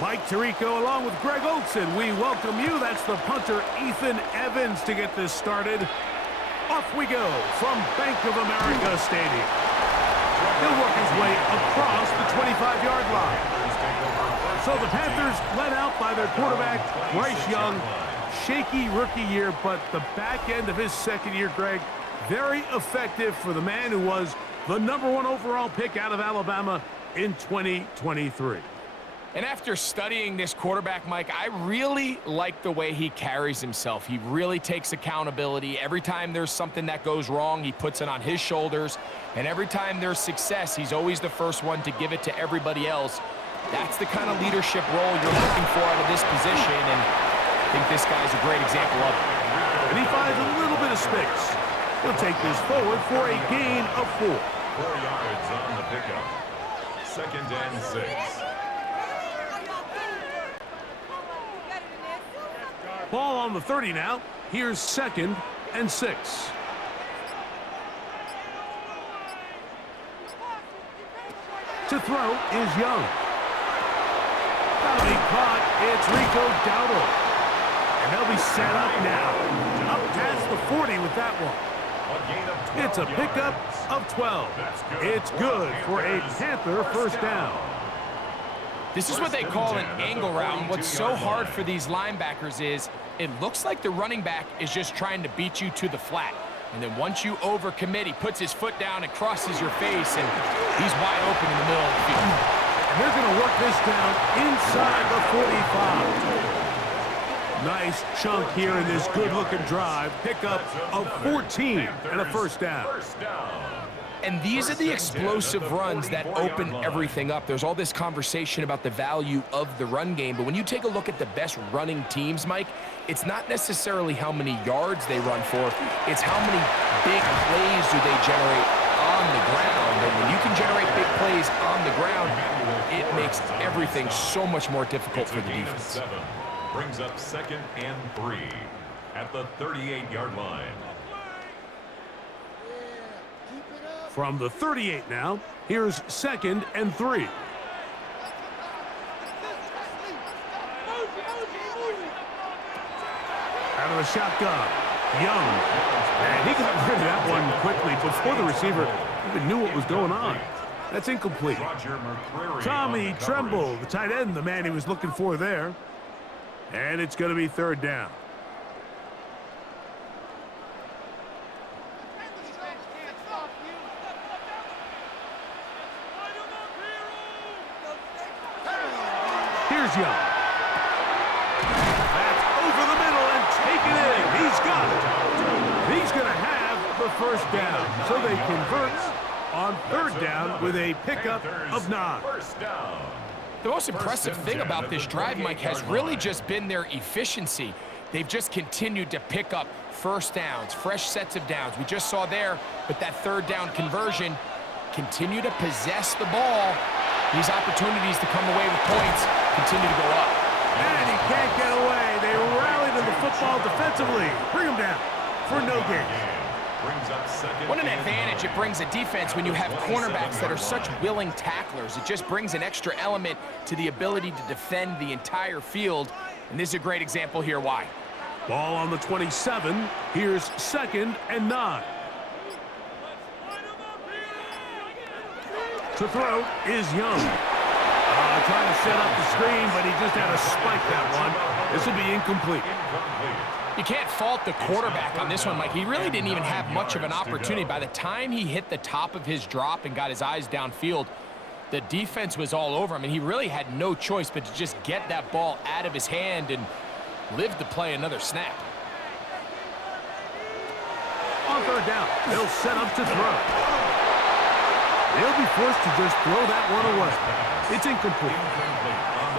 Mike Tirico along with Greg Olson. We welcome you. That's the punter, Ethan Evans, to get this started. Off we go from Bank of America Stadium. He'll work his way across the 25-yard line. So the Panthers led out by their quarterback, Bryce Young. Shaky rookie year, but the back end of his second year, Greg, very effective for the man who was the #1 overall pick out of Alabama in 2023. And after studying this quarterback, Mike, I really like the way he carries himself. He really takes accountability. Every time there's something that goes wrong, he puts it on his shoulders. And every time there's success, he's always the first one to give it to everybody else. That's the kind of leadership role you're looking for out of this position, and I think this guy's a great example of it. And he finds a little bit of space. He'll take this forward for a gain of 4. 4 yards on the pickup. 2nd and 6. Ball on the 30 now. Here's 2nd and 6. To throw is Young. That'll be caught. It's Rico Dowdle. And they'll be set up now. Up past the 40 with that one. It's a pickup of 12. It's good for a Panther first down. This is what they call an angle route, and what's so hard for these linebackers is it looks like the running back is just trying to beat you to the flat. And then once you overcommit, he puts his foot down and crosses your face, and he's wide open in the middle of the field. And they're going to work this down inside the 45. Nice chunk here in this good-looking drive. Pickup of 14 and a first down. And these are the explosive runs that open everything up. There's all this conversation about the value of the run game, but when you take a look at the best running teams, Mike, it's not necessarily how many yards they run for, it's how many big plays do they generate on the ground. And when you can generate big plays on the ground, it makes everything so much more difficult for the defense. Brings up 2nd and 3 at the 38-yard line. From the 38 now, here's 2nd and 3. Out of the shotgun, Young. And he got rid of that one quickly before the receiver even knew what was going on. That's incomplete. Tommy Tremble, the tight end, the man he was looking for there. And it's going to be 3rd down. Here's Young. That's over the middle and taken in. He's got it. He's going to have the first down. So they convert on 3rd down with a pickup of 9. The most impressive thing about this drive, Mike, has really just been their efficiency. They've just continued to pick up first downs, fresh sets of downs. We just saw there with that 3rd down conversion, continue to possess the ball. These opportunities to come away with points continue to go up. And he can't get away. They rally to the football defensively. Bring him down for no gain. What an advantage it brings a defense when you have cornerbacks that are such willing tacklers. It just brings an extra element to the ability to defend the entire field. And this is a great example here why. Ball on the 27. Here's 2nd and 9. To throw is Young. Trying to set up the screen, but he just had to spike that one. This will be incomplete. You can't fault the quarterback on this one, Mike. He really didn't even have much of an opportunity. By the time he hit the top of his drop and got his eyes downfield, the defense was all over him, and he really had no choice but to just get that ball out of his hand and live to play another snap. On 3rd down, they'll set up to throw. They'll be forced to just throw that one away. It's incomplete.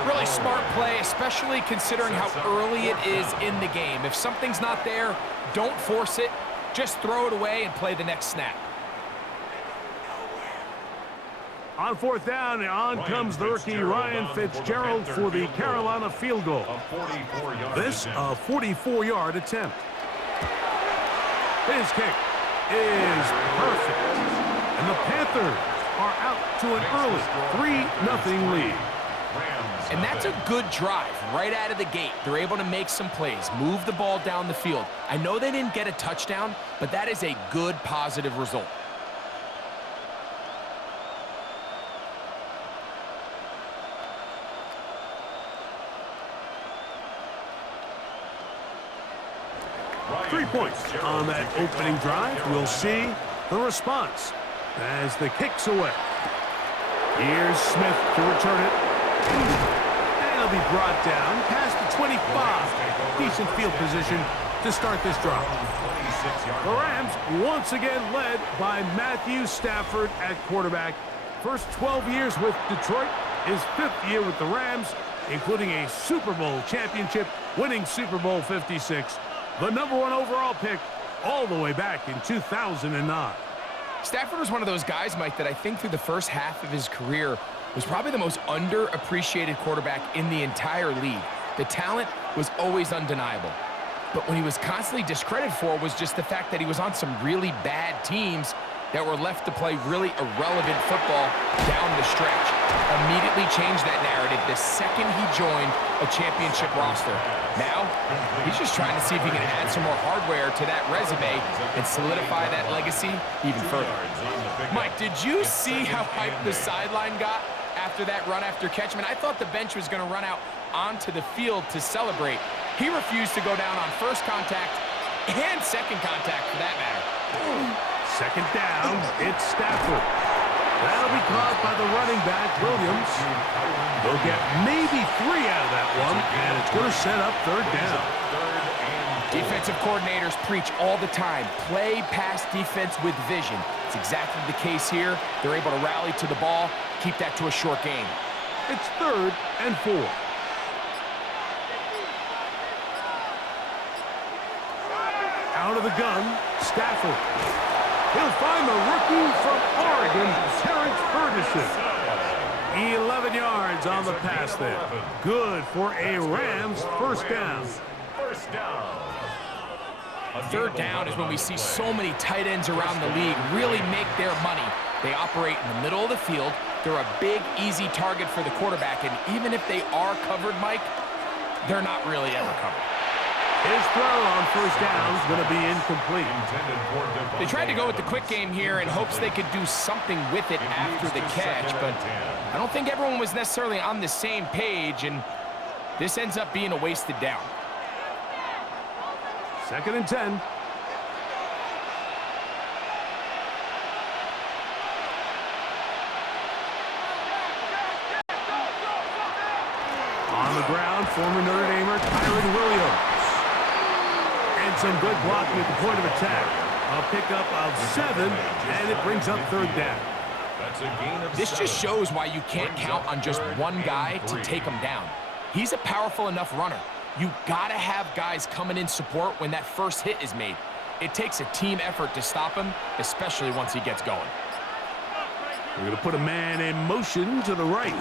Really smart play, especially considering how early it is in the game. If something's not there, don't force it. Just throw it away and play the next snap. On 4th down, on comes the rookie Ryan Fitzgerald for the Carolina field goal. This a 44-yard attempt. His kick is perfect. And the Panthers are out to an early 3-0 lead. And that's a good drive right out of the gate. They're able to make some plays, move the ball down the field. I know they didn't get a touchdown, but that is a good, positive result. Three points on that opening drive. We'll see the response as the kick's away. Here's Smith to return it. And he'll be brought down past the 25. Decent field position to start this drive. The Rams once again led by Matthew Stafford at quarterback. First 12 years with Detroit, his 5th year with the Rams, including a Super Bowl championship, winning Super Bowl 56. The #1 overall pick all the way back in 2009. Stafford was one of those guys, Mike, that I think through the first half of his career was probably the most underappreciated quarterback in the entire league. The talent was always undeniable. But when he was constantly discredited for was just the fact that he was on some really bad teams that were left to play really irrelevant football down the stretch. Immediately changed that narrative the second he joined a championship roster. Now, he's just trying to see if he can add some more hardware to that resume and solidify that legacy even further. Mike, did you see how hyped the sideline got after that run after catch? I mean, I thought the bench was going to run out onto the field to celebrate. He refused to go down on first contact and second contact for that matter. Second down, it's Stafford. That'll be caught by the running back, Williams. They'll get maybe 3 out of that one, and it's going to set up third down. Defensive coordinators preach all the time, play pass defense with vision. It's exactly the case here. They're able to rally to the ball, keep that to a short game. It's 3rd and 4. Out of the gun, Stafford. He'll find the rookie from Oregon, Terrence Ferguson. 11 yards on the pass there. Good for a Rams first down. Third down is when we see so many tight ends around the league really make their money. They operate in the middle of the field. They're a big, easy target for the quarterback, and even if they are covered, Mike, they're not really ever covered. His throw on first down is going to be incomplete. They tried to go with the quick game here in hopes they could do something with it after the catch, but I don't think everyone was necessarily on the same page, and this ends up being a wasted down. 2nd and 10. On the ground, former Notre Damer Kyron Williams. And some good blocking at the point of attack. A pickup of 7, and it brings up third down. This just shows why you can't count on just one guy to take him down. He's a powerful enough runner. You gotta have guys coming in support when that first hit is made. It takes a team effort to stop him, especially once he gets going. We're gonna put a man in motion to the right.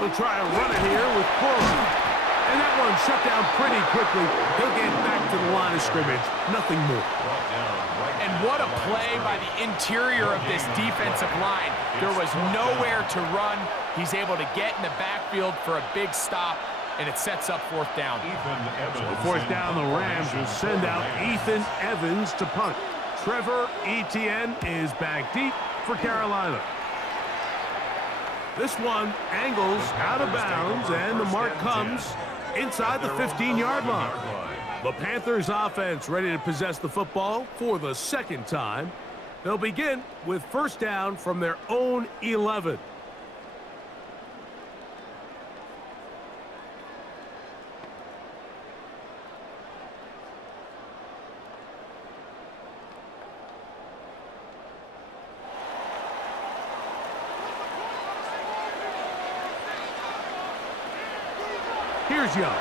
We'll try a run it here with Parity. And that one shut down pretty quickly. He'll get back to the line of scrimmage. Nothing more. And what a play by the interior of this defensive line. There was nowhere to run. He's able to get in the backfield for a big stop, and it sets up fourth down. So fourth down, the Rams will send out Ethan Evans to punt. Trevor Etienne is back deep for Carolina. This one angles out of bounds, and the mark comes inside the 15-yard line. The Panthers offense ready to possess the football for the second time. They'll begin with first down from their own 11. Here's Young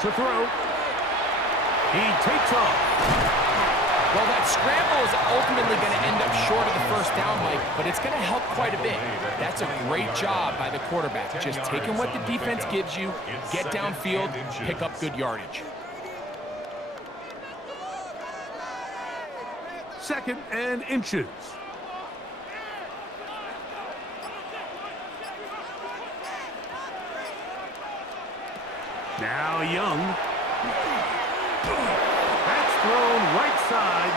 to throw. He takes off. Well, that scramble is ultimately going to end up short of the first down, Mike, but it's going to help quite a bit. That's a great job by the quarterback. Just taking what the defense gives you, get downfield, pick up good yardage. 2nd and inches. Now Young. That's thrown right side,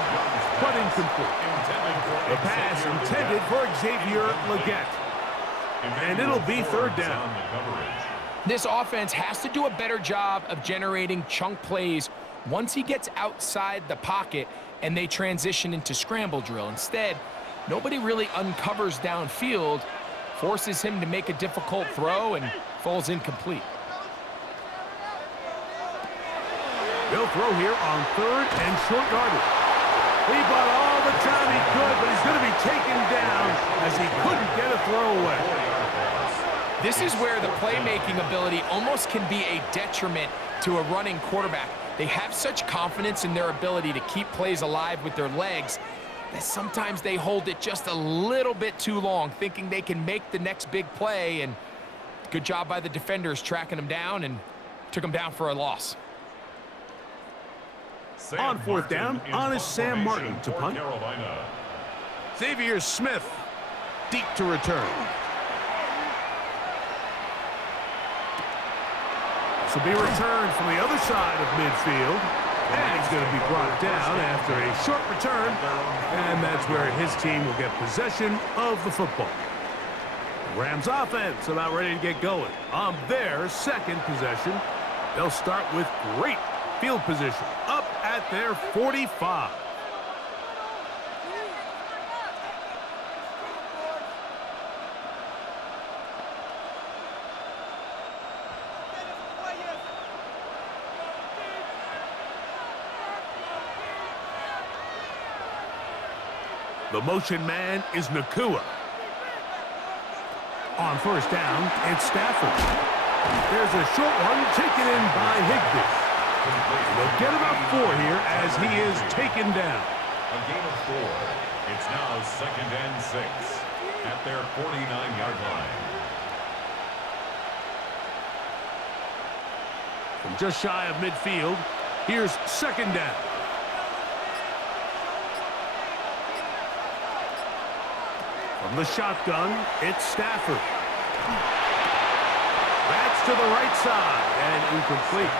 but incomplete. The pass intended for Xavier Legette. And it'll be third down. This offense has to do a better job of generating chunk plays once he gets outside the pocket and they transition into scramble drill. Instead, nobody really uncovers downfield, forces him to make a difficult throw, and falls incomplete. They'll throw here on third and short yardage. He bought all the time he could, but he's going to be taken down as he couldn't get a throw away. This is where the playmaking ability almost can be a detriment to a running quarterback. They have such confidence in their ability to keep plays alive with their legs that sometimes they hold it just a little bit too long, thinking they can make the next big play, and good job by the defenders tracking him down and took him down for a loss. On fourth down, honest Sam Martin to punt. Xavier Smith deep to return. This will be returned from the other side of midfield. And he's going to be brought down after a short return. And that's where his team will get possession of the football. The Rams offense about ready to get going. On their second possession, they'll start with great field position up at their 45. The motion man is Nakua. On first down, it's Stafford. There's a short one taken in by Higbee. They'll get about 4 here as he is taken down. A gain of 4. It's now 2nd and 6 at their 49-yard line. From just shy of midfield, here's 2nd down. From the shotgun, it's Stafford. That's to the right side and incomplete.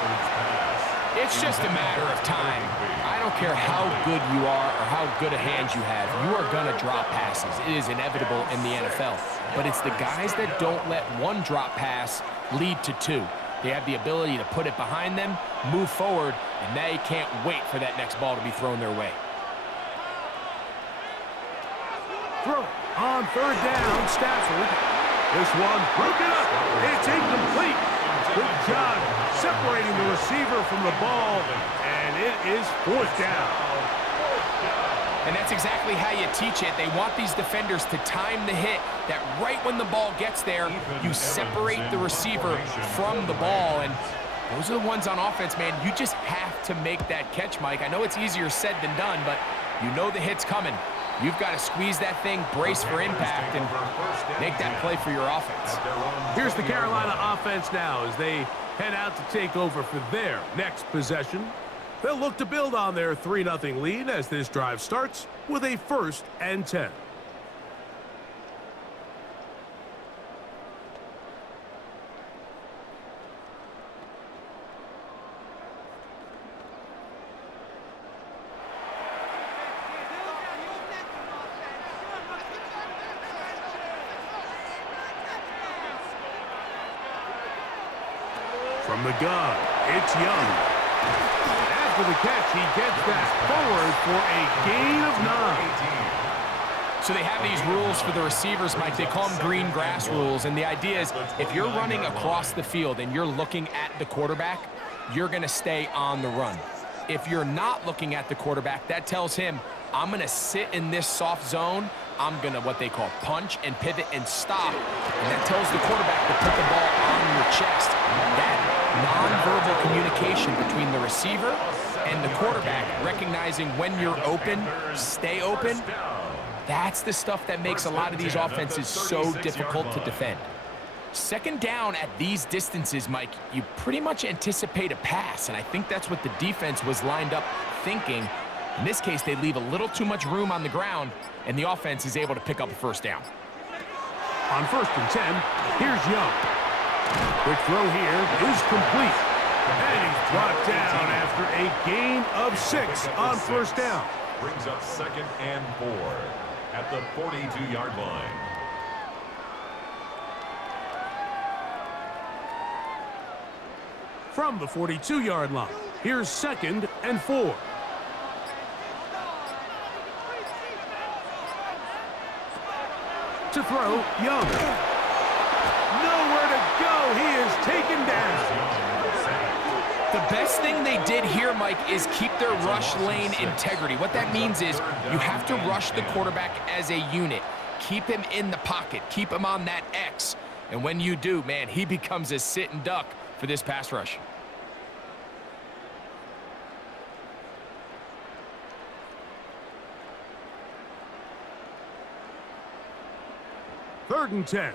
It's just a matter of time. I don't care how good you are or how good a hand you have. You are going to drop passes. It is inevitable in the NFL. But it's the guys that don't let one drop pass lead to 2. They have the ability to put it behind them, move forward, and they can't wait for that next ball to be thrown their way. Throw on third down, Stafford. This one broken up. It's incomplete. Good job separating the receiver from the ball, and it is 4th down. And that's exactly how you teach it. They want these defenders to time the hit, that right when the ball gets there, you separate the receiver from the ball. And those are the ones on offense, man. You just have to make that catch, Mike. I know it's easier said than done, but you know the hit's coming. You've got to squeeze that thing, brace for impact, and make that play for your offense. Here's the Carolina offense now as they head out to take over for their next possession. They'll look to build on their 3-0 lead as this drive starts with a 1st and 10. From the gun, it's Young. After the catch, he gets that forward for a gain of 9. So they have these rules for the receivers, Mike. They call them green grass rules, and the idea is if you're running across the field and you're looking at the quarterback, you're going to stay on the run. If you're not looking at the quarterback, that tells him, I'm going to sit in this soft zone. I'm going to what they call punch and pivot and stop. And that tells the quarterback to put the ball on your chest. That nonverbal communication between the receiver and the quarterback, recognizing when you're open, stay open, that's the stuff that makes a lot of these offenses so difficult to defend. 2nd down at these distances, Mike, you pretty much anticipate a pass, and I think that's what the defense was lined up thinking. In this case, they leave a little too much room on the ground, and the offense is able to pick up a 1st down. On 1st and 10, here's Young. Quick throw here is complete. And he's brought down after a gain of 6 on first down. Brings up 2nd and 4 at the 42-yard line. From the 42-yard line, here's 2nd and 4. To throw, Young. Nowhere to go. He is taken down. The best thing they did here, Mike, is keep their rush lane integrity. What that means is you have to rush the quarterback as a unit. Keep him in the pocket. Keep him on that X. And when you do, man, he becomes a sitting duck for this pass rush. Third and 10.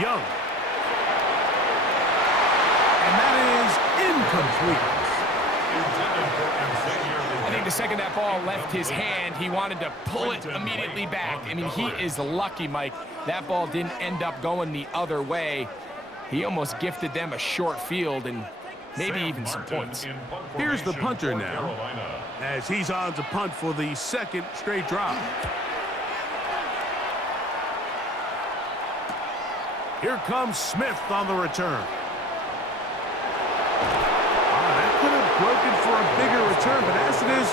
Young. And that is incomplete. I think the second that ball left his hand, he wanted to pull it immediately back. I mean, he is lucky, Mike. That ball didn't end up going the other way. He almost gifted them a short field and maybe even some points. Here's the punter now, as he's on to punt for the 2nd straight drop. Here comes Smith on the return. That could have broken for a bigger return, but as it is,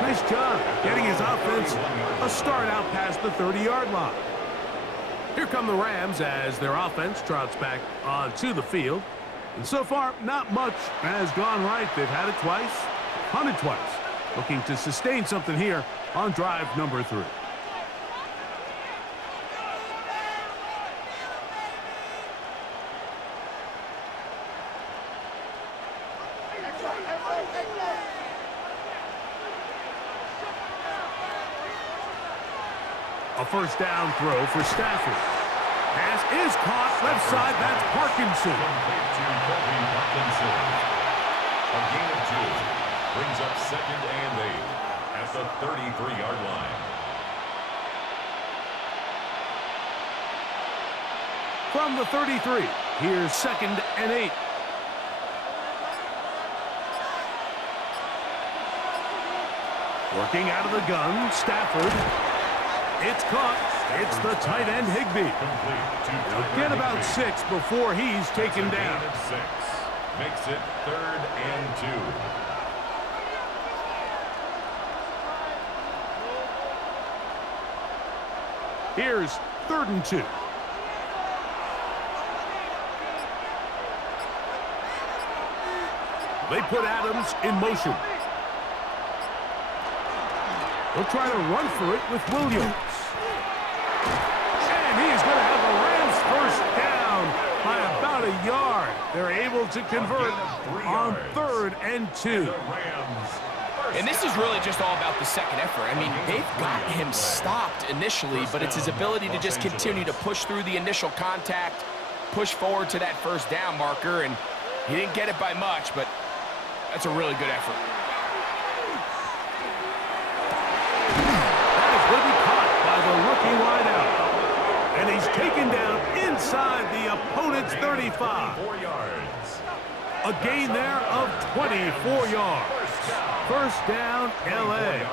nice job getting his offense a start out past the 30-yard line. Here come the Rams as their offense trots back onto the field. And so far, not much has gone right. They've had it twice, punted twice. Looking to sustain something here on drive number 3. A first down throw for Stafford. Pass is caught left side. That's Parkinson. A gain of 2 brings up 2nd and 8 at the 33-yard line. From the 33, here's 2nd and 8. Working out of the gun, Stafford. It's caught. It's the tight end, Higbee. He'll get about 6 before he's taken down. 6 makes it 3rd and 2. Here's 3rd and 2. They put Adams in motion. They'll try to run for it with Williams. And he's going to have the Rams first down by about a yard. They're able to convert on 3rd and 2. And this is really just all about the second effort. I mean, they've got him stopped initially, but it's his ability to just continue to push through the initial contact, push forward to that first down marker, and he didn't get it by much, but that's a really good effort. The rookie wideout. And he's taken down inside the opponent's 35. 4 yards. A gain there of 24 yards. First down, L.A.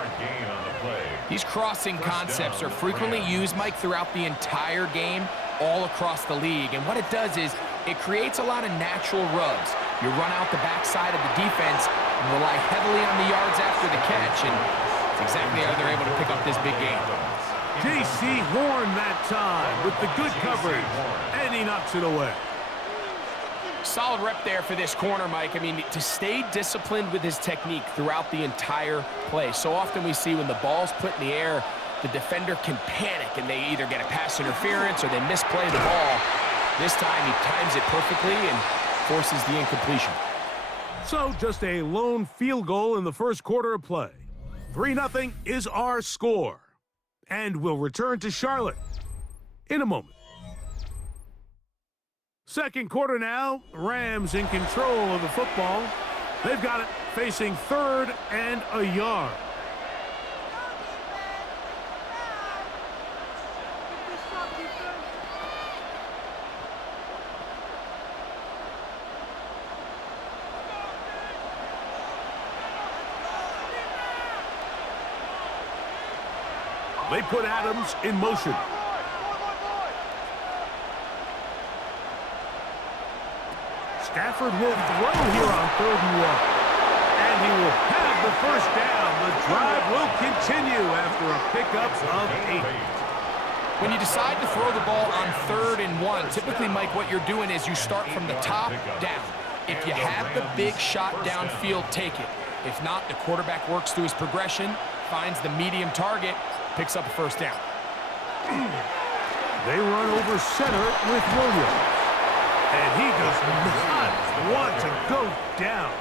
These crossing concepts are frequently used, Mike, throughout the entire game, all across the league. And what it does is it creates a lot of natural rubs. You run out the backside of the defense and rely heavily on the yards after the catch, and it's exactly how they're able to pick up this big game. J.C. Horn that time with the good coverage, and he knocks it away. Solid rep there for this corner, Mike. I mean, to stay disciplined with his technique throughout the entire play. So often we see when the ball's put in the air, the defender can panic, and they either get a pass interference or they misplay the ball. This time he times it perfectly and forces the incompletion. So just a lone field goal in the first quarter of play. 3-0 is our score. And we'll return to Charlotte in a moment. Second quarter now, Rams in control of the football. They've got it facing 3rd and a yard. They put Adams in motion. Stafford will throw here on 3rd and 1. And he will have the first down. The drive will continue after a pickup of 8. When you decide to throw the ball on 3rd and 1, typically, Mike, what you're doing is you start from the top down. If you have the big shot downfield, take it. If not, the quarterback works through his progression, finds the medium target, picks up a first down. They run over center with Williams. And he does not want to go down.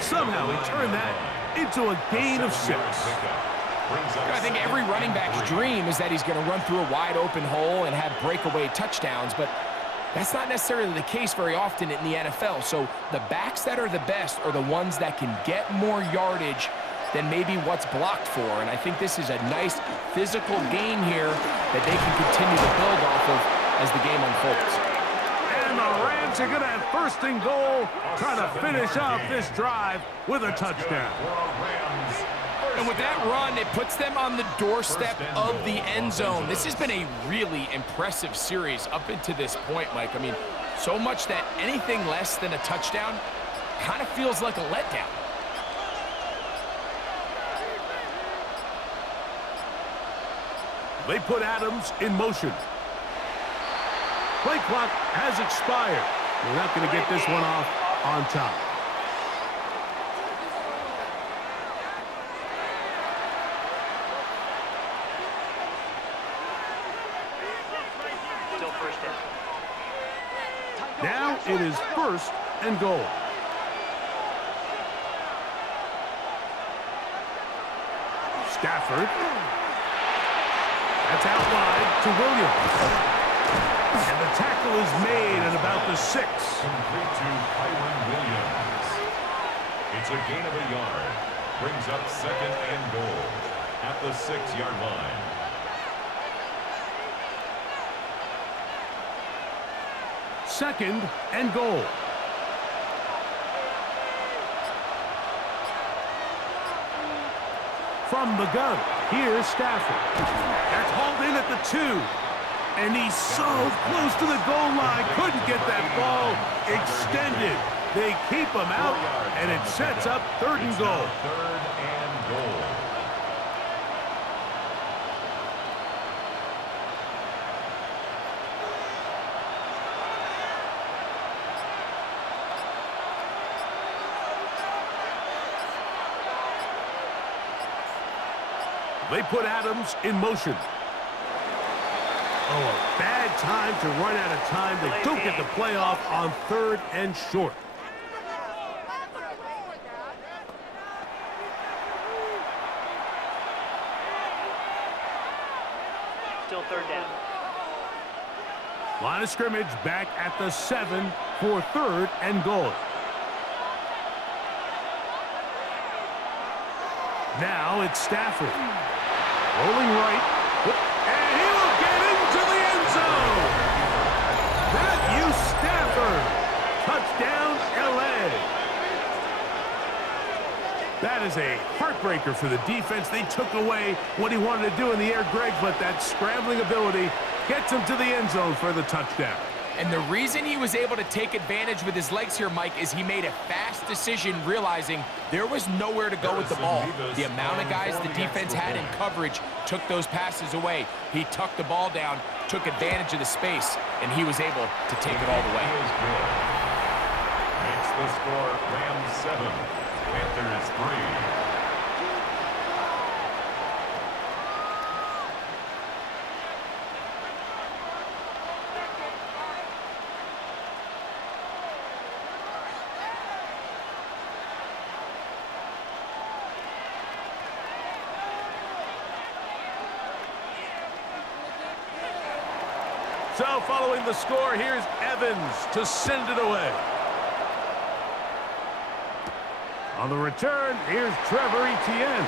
Somehow he turned that into a gain of 6. I think every running back's dream is that he's going to run through a wide open hole and have breakaway touchdowns, but that's not necessarily the case very often in the NFL. So the backs that are the best are the ones that can get more yardage than maybe what's blocked for. And I think this is a nice physical gain here that they can continue to build off of as the game unfolds. And the Rams are going to have 1st and goal, trying to finish off this drive with a touchdown. And with that run, it puts them on the doorstep of the end zone. This has been a really impressive series up into this point, Mike. I mean, so much that anything less than a touchdown kind of feels like a letdown. They put Adams in motion. Play clock has expired. They're not going to get this one off on top. Still first down. Now it is 1st and goal. Stafford. That's out wide to Williams. And the tackle is made at about the 6. Complete to Kyron Williams. It's a gain of a yard. Brings up 2nd and goal at the 6-yard line. Second and goal. From the gun, here's Stafford. That's hauled in at the 2. And he's so close to the goal line, couldn't get that ball extended. They keep him out, and it sets up 3rd and goal. 3rd and goal. They put Adams in motion. Oh, a bad time to run out of time. They don't get the playoff on 3rd and short. Still 3rd down. Line of scrimmage back at the 7 for 3rd and goal. Now it's Stafford. Rolling right. And he will get into the end zone. Matthew Stafford. Touchdown, LA. That is a heartbreaker for the defense. They took away what he wanted to do in the air, Greg, but that scrambling ability gets him to the end zone for the touchdown. And the reason he was able to take advantage with his legs here, Mike, is he made a fast decision realizing there was nowhere to go with the ball. The amount of guys the defense had in coverage took those passes away. He tucked the ball down, took advantage of the space, and he was able to take it all the way. Makes the score Rams 7, Panthers 3. So following the score, here's Evans to send it away. On the return, here's Trevor Etienne.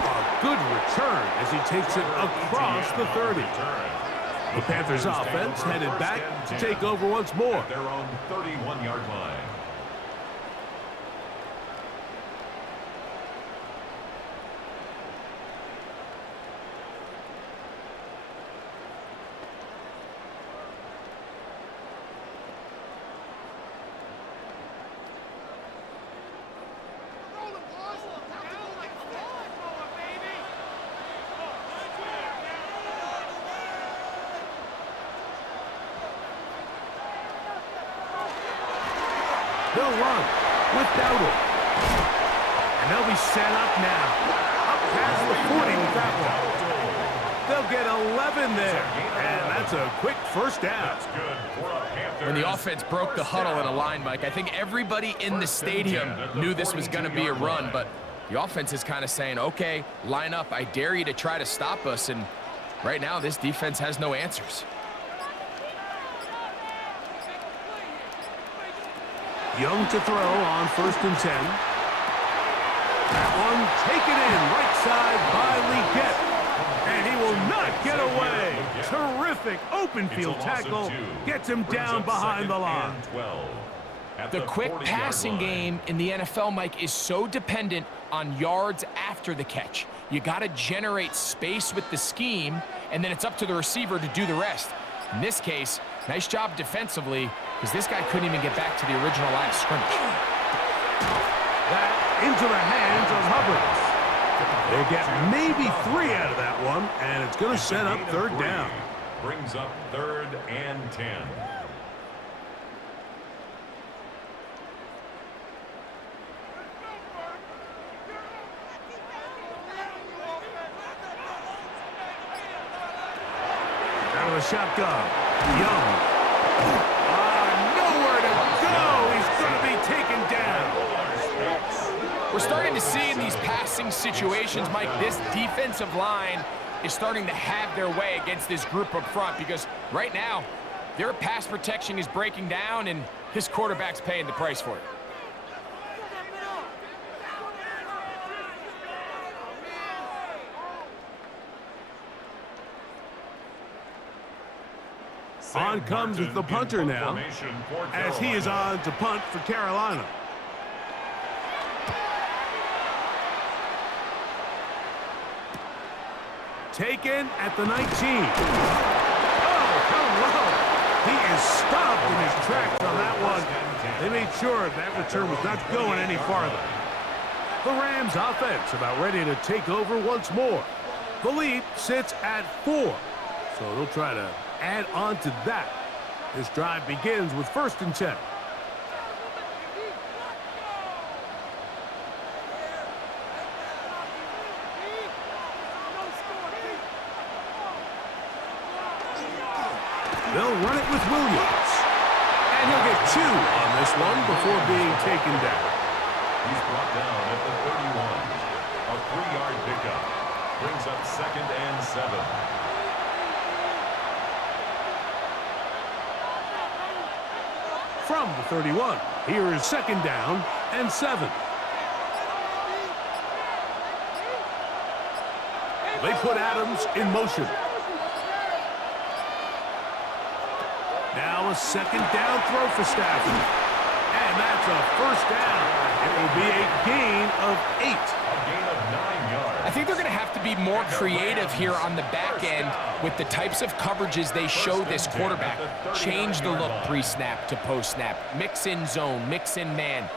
A good return as he takes it across the 30. The Panthers offense headed back to take over once more. At their own 31-yard line. He'll run with Dowdle. And they'll be set up now. Up past the 40 with that one. They'll get 11 there. And that's a quick first down. When the offense broke the huddle in a line, Mike, I think everybody in the stadium knew this was going to be a run, but the offense is kind of saying, okay, line up. I dare you to try to stop us. And right now, this defense has no answers. Young to throw on 1st and 10. That one taken in right side by Leggett. And he will not get away. Terrific open field tackle. Gets him down behind the line. The quick passing game in the NFL, Mike, is so dependent on yards after the catch. You got to generate space with the scheme, and then it's up to the receiver to do the rest. In this case, nice job defensively, because this guy couldn't even get back to the original line of scrimmage. That into the hands of Hubbard. They get maybe 3 out of that one, and it's going to set up 3rd down. Brings up 3rd and 10. Out of the shotgun. Young. Nowhere to go. He's going to be taken down. We're starting to see in these passing situations, Mike, this defensive line is starting to have their way against this group up front, because right now, their pass protection is breaking down, and his quarterback's paying the price for it. On comes the punter now, as he is on to punt for Carolina. Taken at the 19. Oh, hello. He is stopped in his tracks on that one. They made sure that return was not going any farther. The Rams offense about ready to take over once more. The lead sits at 4, so they'll try to add on to that. This drive begins with 1st and 10. They'll run it with Williams. And he'll get 2 on this one before being taken down. He's brought down at the 31. A 3-yard pickup. Brings up 2nd and 7. From the 31, here is 2nd down and 7. They put Adams in motion. Now a 2nd down throw for Stafford. And that's a 1st down. It will be a gain of 8. A gain of 9 yards. I think they're going to have to be more creative here on the back end with the types of coverages they show this quarterback. Change the look pre-snap to post-snap. Mix in zone, mix in man.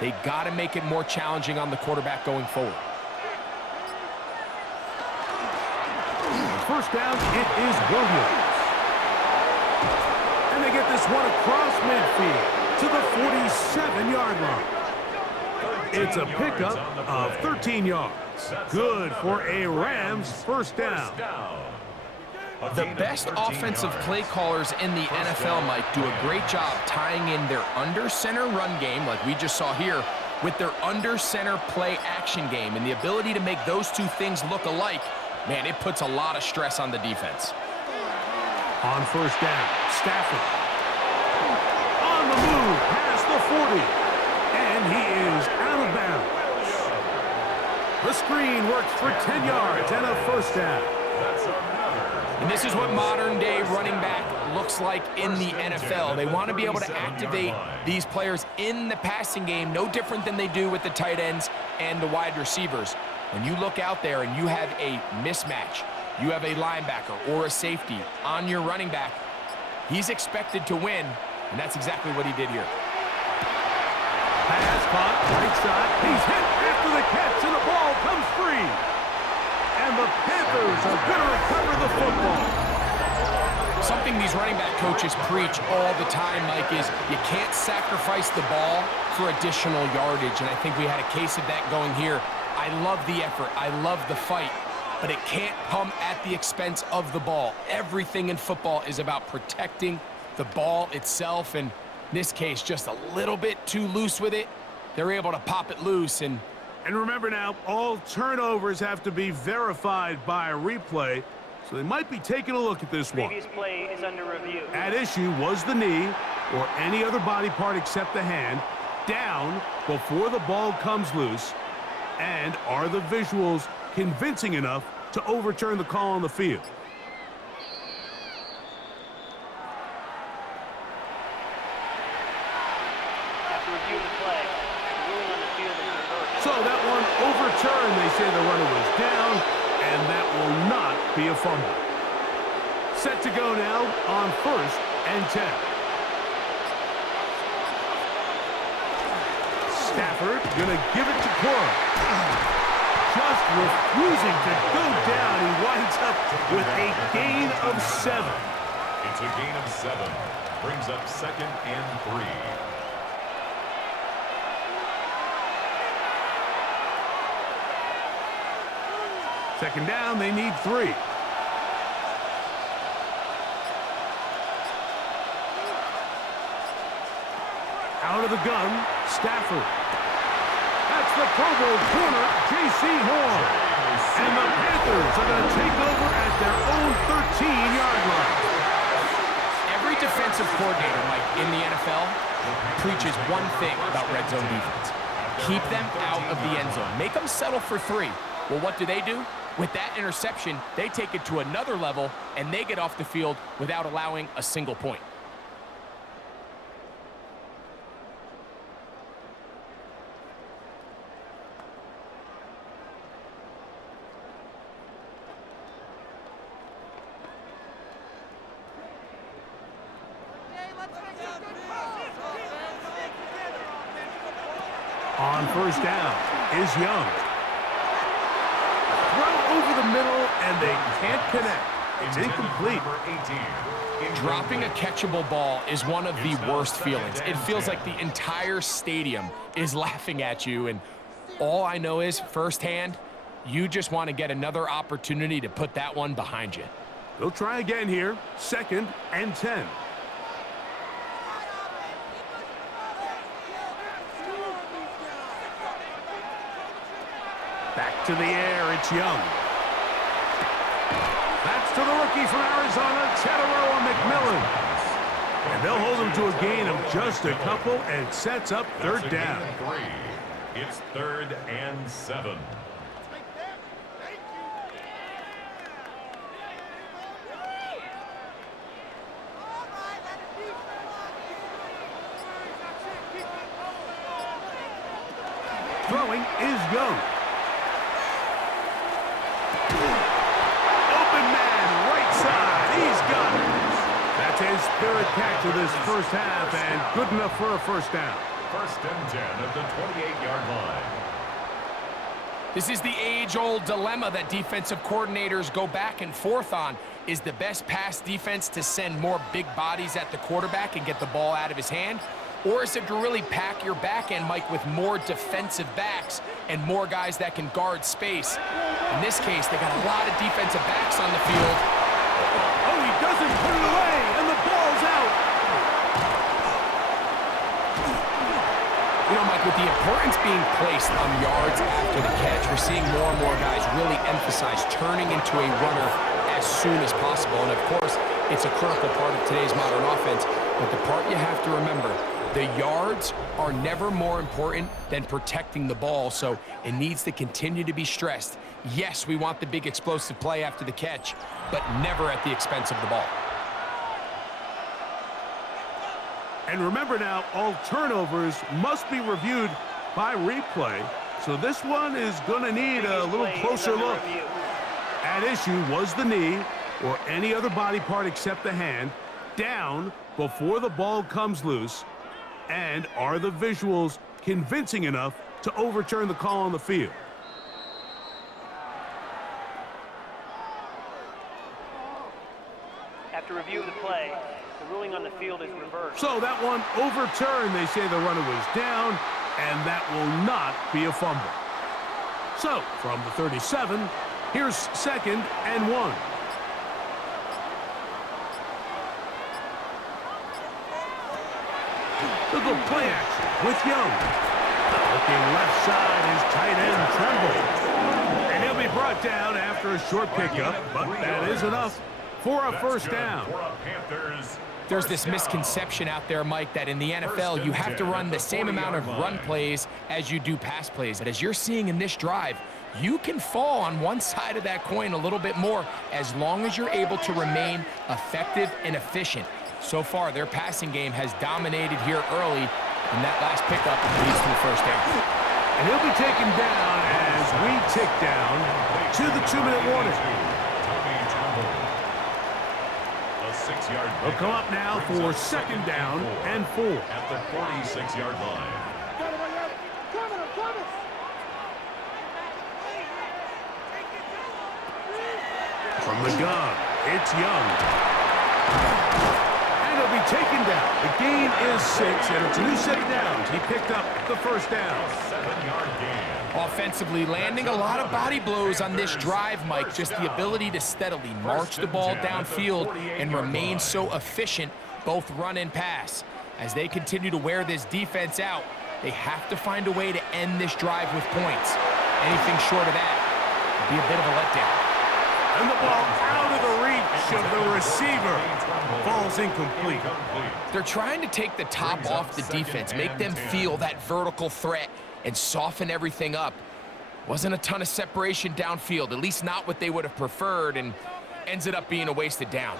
They got to make it more challenging on the quarterback going forward. 1st down, it is Williams. And they get this one across midfield to the 47-yard line. It's a pickup of 13 yards. Good for a Rams 1st down. The best offensive play callers in the NFL, Mike, do a great job tying in their under-center run game, like we just saw here, with their under-center play action game. And the ability to make those two things look alike, man, it puts a lot of stress on the defense. On 1st down, Stafford. On the move, past the 40. And he is out of bounds. The screen works for 10 yards and a 1st down. And this is what modern-day running back looks like in the NFL. They want to be able to activate these players in the passing game, no different than they do with the tight ends and the wide receivers. When you look out there and you have a mismatch, you have a linebacker or a safety on your running back, he's expected to win, and that's exactly what he did here. Pass caught, right side. He's hit after the catch, and the ball comes free. And the Panthers are going to recover the football. Something these running back coaches preach all the time, Mike, is you can't sacrifice the ball for additional yardage, and I think we had a case of that going here. I love the effort. I love the fight, but it can't come at the expense of the ball. Everything in football is about protecting the ball itself, and in this case, just a little bit too loose with it. They're able to pop it loose. And remember now, all turnovers have to be verified by a replay, so they might be taking a look at this one. Previous play is under review. At issue was the knee or any other body part except the hand down before the ball comes loose, and are the visuals convincing enough to overturn the call on the field? After reviewing the play, the ruling on the field is reversed. So that one overturned. They say the runner was down, and that will not be a fumble. Set to go now on 1st and 10. Stafford gonna give it to Cora. Just refusing to go down. He winds up with a gain of 7. It's a gain of 7. Brings up 2nd and 3. Second down, they need 3. Out of the gun, Stafford. That's the Pro Bowl corner, J.C. Horn. And the Panthers are going to take over at their own 13-yard line. every defensive coordinator, Mike, in the NFL preaches one thing about red zone defense. Keep them out of the end zone. Make them settle for 3. Well, what do? With that interception, they take it to another level, and they get off the field without allowing a single point. On first down is Young. Throw over the middle, and they can't connect. It's incomplete. Dropping a catchable ball is one of the worst feelings. It feels like the entire stadium is laughing at you, and all I know is, firsthand, you just want to get another opportunity to put that one behind you. They'll try again here. 2nd and 10. Back to the air, it's Young. That's to the rookie from Arizona, Teteroa McMillan. And they'll hold him to a gain of just a couple, and sets up third down. It's 3rd and 7. Throwing is Young. That's his 3rd catch of this first half, and good enough for a first down. 1st and 10 at the 28-yard line. This is the age-old dilemma that defensive coordinators go back and forth on. Is the best pass defense to send more big bodies at the quarterback and get the ball out of his hand? Or is it to really pack your back end, Mike, with more defensive backs and more guys that can guard space? In this case, they got a lot of defensive backs on the field. Oh, he doesn't put it away, and the ball's out. You know, Mike, with the importance being placed on yards after the catch, we're seeing more and more guys really emphasize turning into a runner as soon as possible. And, of course, it's a critical part of today's modern offense. But the part you have to remember, the yards are never more important than protecting the ball, so it needs to continue to be stressed. Yes, we want the big explosive play after the catch, but never at the expense of the ball. And remember now, all turnovers must be reviewed by replay, so this one is going to need a little closer look. At issue was the knee or any other body part except the hand down before the ball comes loose, and are the visuals convincing enough to overturn the call on the field? After review of the play, the ruling on the field is reversed. So that one overturned. They say the runner was down, and that will not be a fumble. So, from the 37, here's 2nd and 1. They'll go play action with Young. Looking left side is tight end Tremble. And he'll be brought down after a short pickup, but that is enough for a first down. There's this misconception out there, Mike, that in the NFL, you have to run the same amount of run plays as you do pass plays. But as you're seeing in this drive, you can fall on one side of that coin a little bit more as long as you're able to remain effective and efficient. So far, their passing game has dominated here early, and that last pickup leads to the first down. And he'll be taken down as we tick down to the 2-minute warning. They'll come up now for 2nd down and 4. At the 46-yard line. From the gun, it's Young. And he'll be taken down. The gain is 6, and it's a new set of downs. He picked up the first down. 7-yard gain. Offensively, landing a lot of body blows on this drive, Mike. Just the ability to steadily march the ball downfield and remain so efficient, both run and pass. As they continue to wear this defense out, they have to find a way to end this drive with points. Anything short of that would be a bit of a letdown. And the ball out of the reach of the receiver. Falls incomplete. They're trying to take the top off the defense, make them feel that vertical threat, and soften everything up. Wasn't a ton of separation downfield, at least not what they would have preferred, and ends up being a wasted down.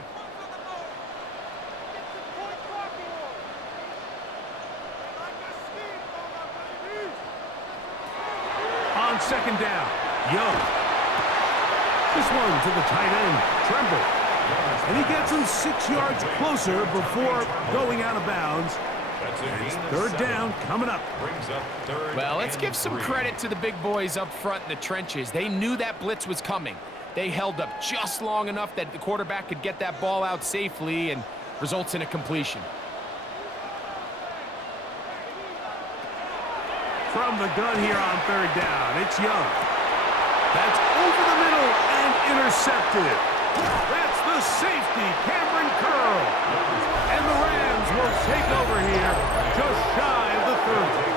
On 2nd down, Young. This one to the tight end, Tremble. And he gets him 6 yards closer before going out of bounds. It's 3rd down coming up. Well, let's give some credit to the big boys up front in the trenches. They knew that blitz was coming. They held up just long enough that the quarterback could get that ball out safely, and results in a completion. From the gun here on 3rd down, it's Young. That's over the middle and intercepted. That's the safety, Cameron Curl. And the Rams will take over here just shy of the 30.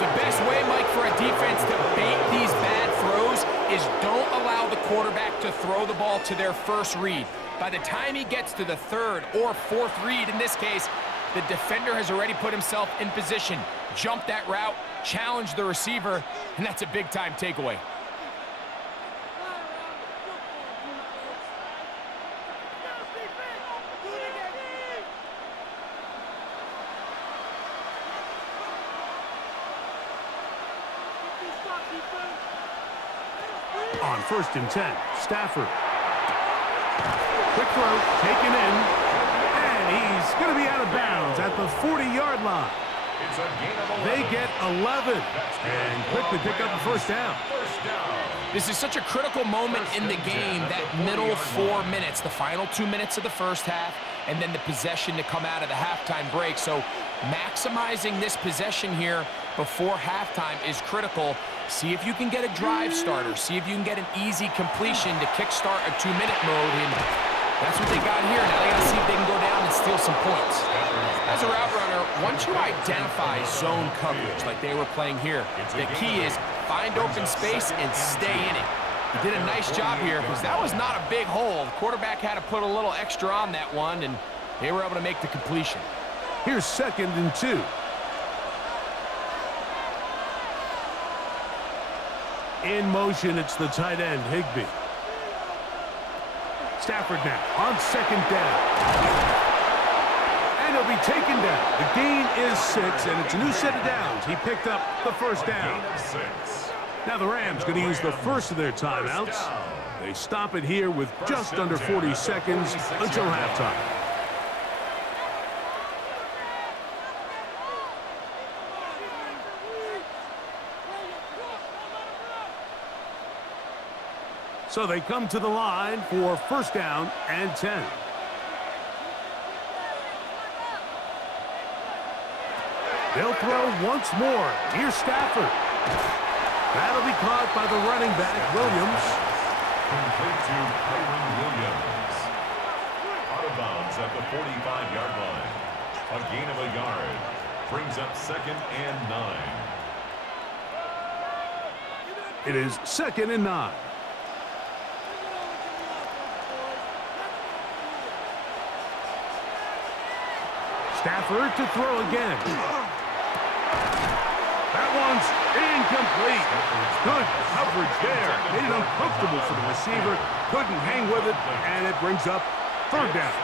The best way, Mike, for a defense to bait these bad throws is don't allow the quarterback to throw the ball to their first read. By the time he gets to the 3rd or 4th read, in this case, the defender has already put himself in position, jump that route, challenge the receiver, and that's a big-time takeaway. On 1st and 10, Stafford. Quick throw, taken in, and he's going to be out of bounds at the 40-yard line. They get 11 and quickly pick up the first down. This is such a critical moment in the game, that middle 4 minutes, the final 2 minutes of the first half, and then the possession to come out of the halftime break. So maximizing this possession here before halftime is critical. See if you can get a drive starter. See if you can get an easy completion to kickstart a 2-minute mode, and that's what they got here. Now they got to see if they can go down and steal some points. As a route runner, once you identify zone coverage like they were playing here, the key is find open space and stay in it. He did a nice job here because that was not a big hole. The quarterback had to put a little extra on that one, and they were able to make the completion. Here's 2nd and 2. In motion, it's the tight end, Higbee. Stafford now on 2nd down. And he'll be taken down. The gain is 6, and it's a new set of downs. He picked up the first down. Now the Rams going to use the first of their timeouts. They stop it here with just under 40 seconds until halftime. So they come to the line for 1st down and 10. They'll throw once more. Here's Stafford. That'll be caught by the running back, Williams. Complete to Kyron Williams. Out of bounds at the 45-yard line. A gain of a yard. Brings up 2nd and 9. It is 2nd and 9. Stafford to throw again. That one's incomplete. Good coverage there. Made it uncomfortable for the receiver. Couldn't hang with it, and it brings up 3rd down.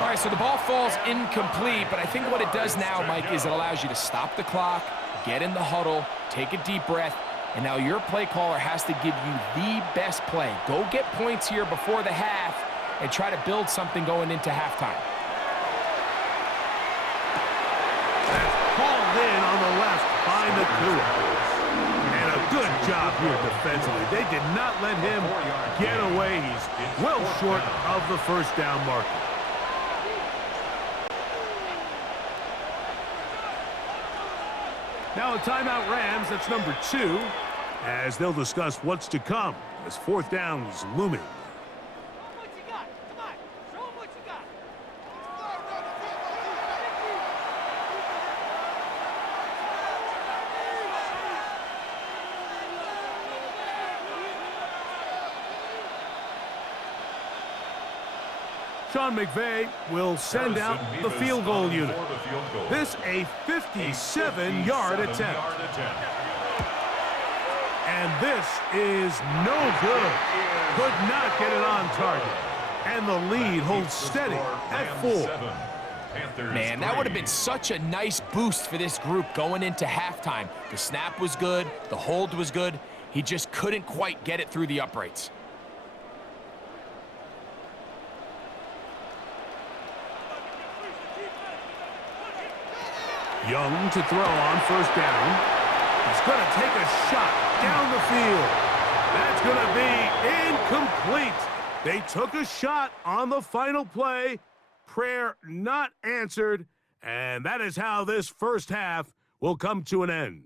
All right, so the ball falls incomplete, but I think what it does now, Mike, is it allows you to stop the clock, get in the huddle, take a deep breath, and now your play caller has to give you the best play. Go get points here before the half and try to build something going into halftime. Hauled in on the left by Nakua. And a good job here defensively. They did not let him get away. He's well short of the 1st down marker. Now a timeout Rams, that's number 2, as they'll discuss what's to come as 4th down is looming. What you got? Come on, show 'em what you got. Sean McVay will send out the field goal unit. This a 57-yard attempt. And this is no good. Could not get it on target. And the lead holds steady at 4. Man, that would have been such a nice boost for this group going into halftime. The snap was good. The hold was good. He just couldn't quite get it through the uprights. Young to throw on 1st down. He's going to take a shot down the field. That's going to be incomplete. They took a shot on the final play. Prayer not answered. And that is how this 1st half will come to an end.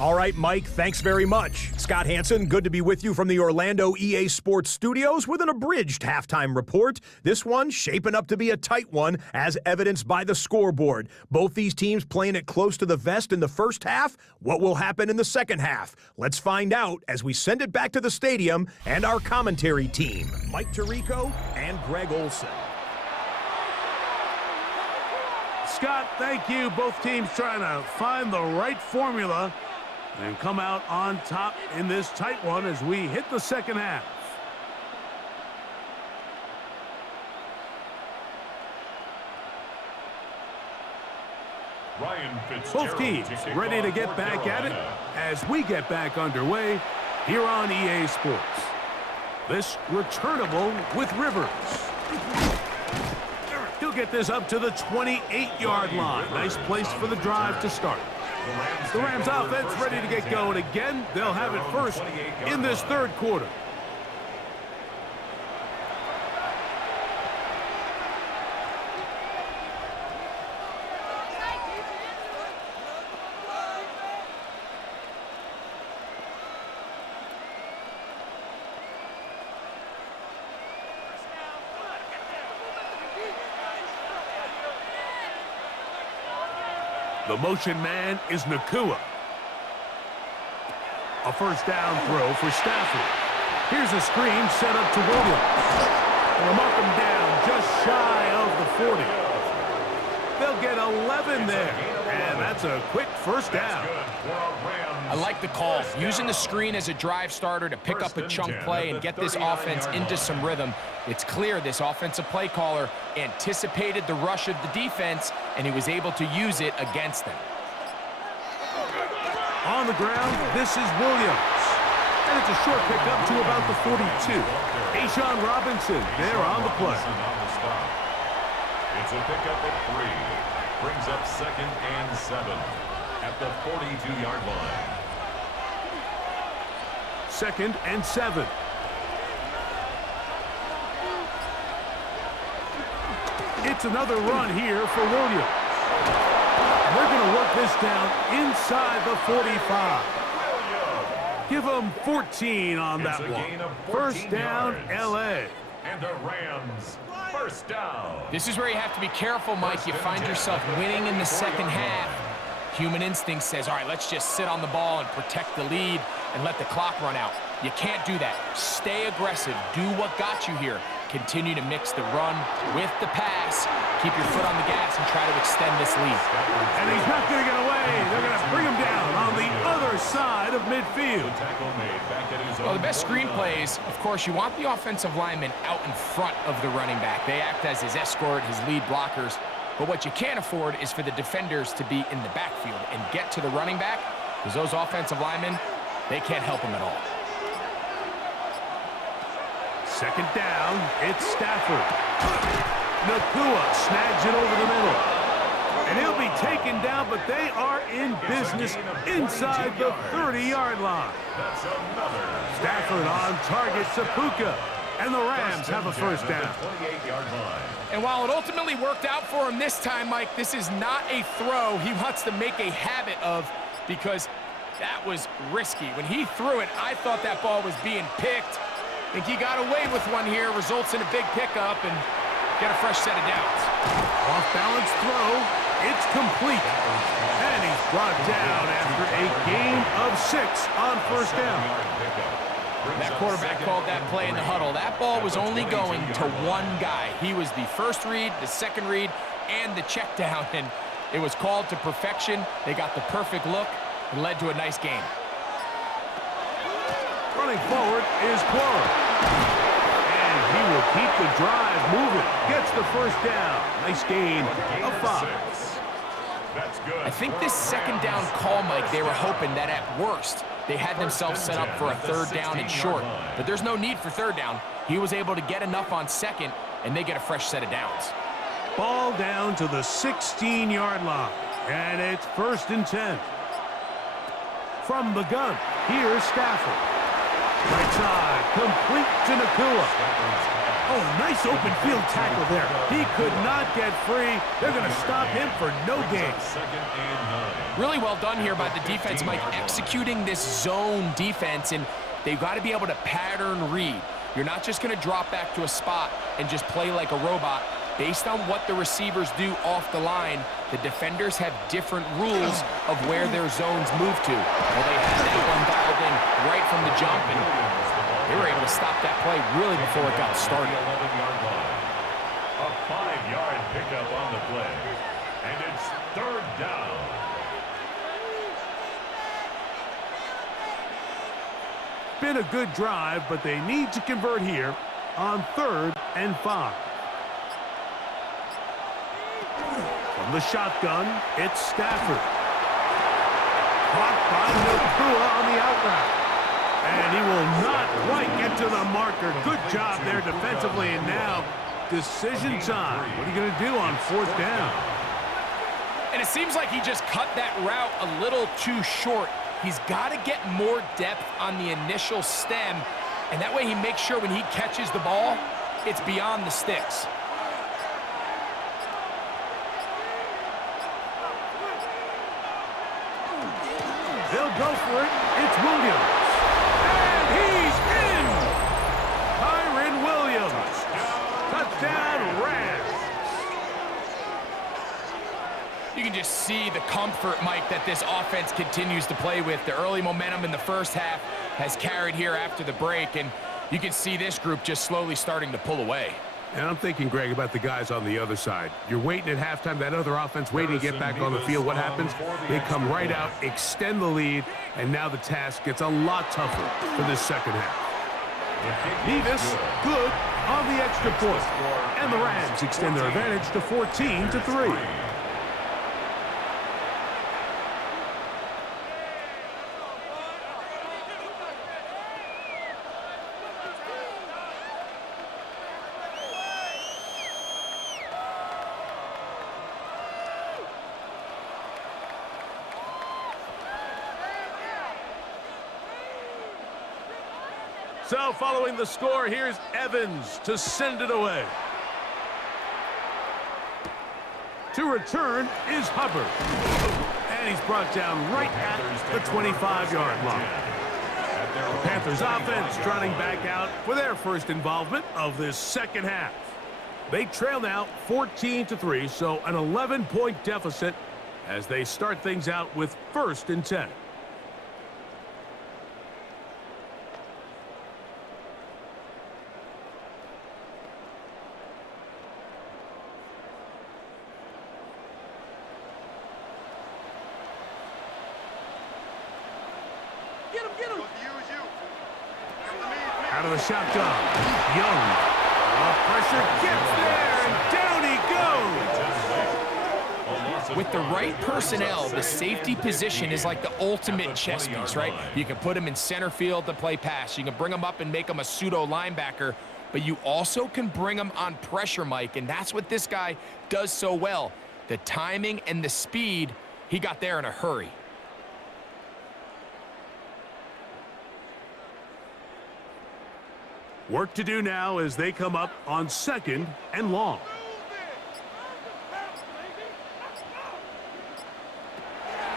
All right, Mike, thanks very much. Scott Hansen, good to be with you from the Orlando EA Sports Studios with an abridged halftime report. This one shaping up to be a tight one, as evidenced by the scoreboard. Both these teams playing it close to the vest in the 1st half. What will happen in the 2nd half? Let's find out as we send it back to the stadium and our commentary team, Mike Tirico and Greg Olson. Scott, thank you. Both teams trying to find the right formula and come out on top in this tight one as we hit the 2nd half. Both teams ready to get back at it as we get back underway here on EA Sports. This returnable with Rivers. He'll get this up to the 28-yard line. Nice place for the drive to start. The Rams offense ready to get going again. They'll have it first in this 3rd quarter. The motion man is Nakua. A 1st down throw for Stafford. Here's a screen set up to Williams. And they'll mark him down just shy of the 40. They'll get 11 there. And that's a quick 1st down. I like the call. Using the screen as a drive starter to pick up a chunk play and get this offense into some rhythm. It's clear this offensive play caller anticipated the rush of the defense, and he was able to use it against them. On the ground, this is Williams. And it's a short pickup to about the 42. Ashawn Robinson there on the play. It's a pickup of 3. Brings up 2nd and 7 at the 42-yard line. 2nd and 7. It's another run here for Williams. They're going to work this down inside the 45. Give them 14 on that one. First down, L.A. And the Rams, first down. This is where you have to be careful, Mike. You find yourself winning in the second half. Human instinct says, all right, let's just sit on the ball and protect the lead and let the clock run out. You can't do that. Stay aggressive. Do what got you here. Continue to mix the run with the pass. Keep your foot on the gas and try to extend this lead. And he's not going to get away. They're going to bring him down on the other side of midfield. Well, the best screen plays, of course, you want the offensive lineman out in front of the running back. They act as his escort, his lead blockers. But what you can't afford is for the defenders to be in the backfield and get to the running back, because those offensive linemen, they can't help him at all. Second down, it's Stafford. Nakua snags it over the middle. And he'll be taken down, but they are in business inside the 30-yard line. Stafford on target, Sapuka. And the Rams have a first down. And while it ultimately worked out for him this time, Mike, this is not a throw he wants to make a habit of, because that was risky. When he threw it, I thought that ball was being picked. I think he got away with one here, results in a big pickup, and get a fresh set of downs. Off-balance throw, it's complete. And he's brought down after a gain of 6 on first down. That quarterback called that play in the huddle. That ball was only going to one guy. He was the first read, the second read, and the check down, and it was called to perfection. They got the perfect look and led to a nice game. Running forward is Cora. And he will keep the drive moving. Gets the first down. Nice gain of 5. That's good. I think this second down call, Mike, they were hoping that at worst they had themselves set up for a third down and short. But there's no need for third down. He was able to get enough on second, and they get a fresh set of downs. Ball down to the 16-yard line. And it's first and 10. From the gun, here's Stafford. Right side, complete to Nakua. Oh, nice open field tackle there. He could not get free. They're going to stop him for no gain. Really well done here by the defense, Mike, executing this zone defense, and they've got to be able to pattern read. You're not just going to drop back to a spot and just play like a robot. Based on what the receivers do off the line, the defenders have different rules of where their zones move to. Well, they had that one dialed in right from the jump, and they were able to stop that play really before it got started. A 5-yard pickup on the play, and it's third down. Been a good drive, but they need to convert here on 3rd and 5. From the shotgun, it's Stafford. Caught by Nakua on the out route. And he will not quite get to the marker. Good job there defensively, and now decision time. What are you going to do on 4th down? And it seems like he just cut that route a little too short. He's got to get more depth on the initial stem, and that way he makes sure when he catches the ball, it's beyond the sticks. They'll go for it. It's Williams. And he's in! Kyren Williams. Touchdown, Rams. You can just see the comfort, Mike, that this offense continues to play with. The early momentum in the first half has carried here after the break, and you can see this group just slowly starting to pull away. And I'm thinking, Greg, about the guys on the other side. You're waiting at halftime, that other offense waiting to get back on the field. What happens? They come right out, extend the lead, and now the task gets a lot tougher for this second half. Nevis, good on the extra point. And the Rams extend their advantage to 14-3. So following the score, here's Evans to send it away. To return is Hubbard. And he's brought down right at the 25-yard line. The Panthers offense trotting back out for their first involvement of this second half. They trail now 14-3, so an 11-point deficit as they start things out with 1st and 10. Out of the shotgun, Young. Pressure gets there, and down he goes. With the right personnel, the safety position is like the ultimate chess piece, right? You can put him in center field to play pass. You can bring him up and make him a pseudo linebacker, but you also can bring him on pressure, Mike, and that's what this guy does so well. The timing and the speed, he got there in a hurry. Work to do now as they come up on 2nd and long.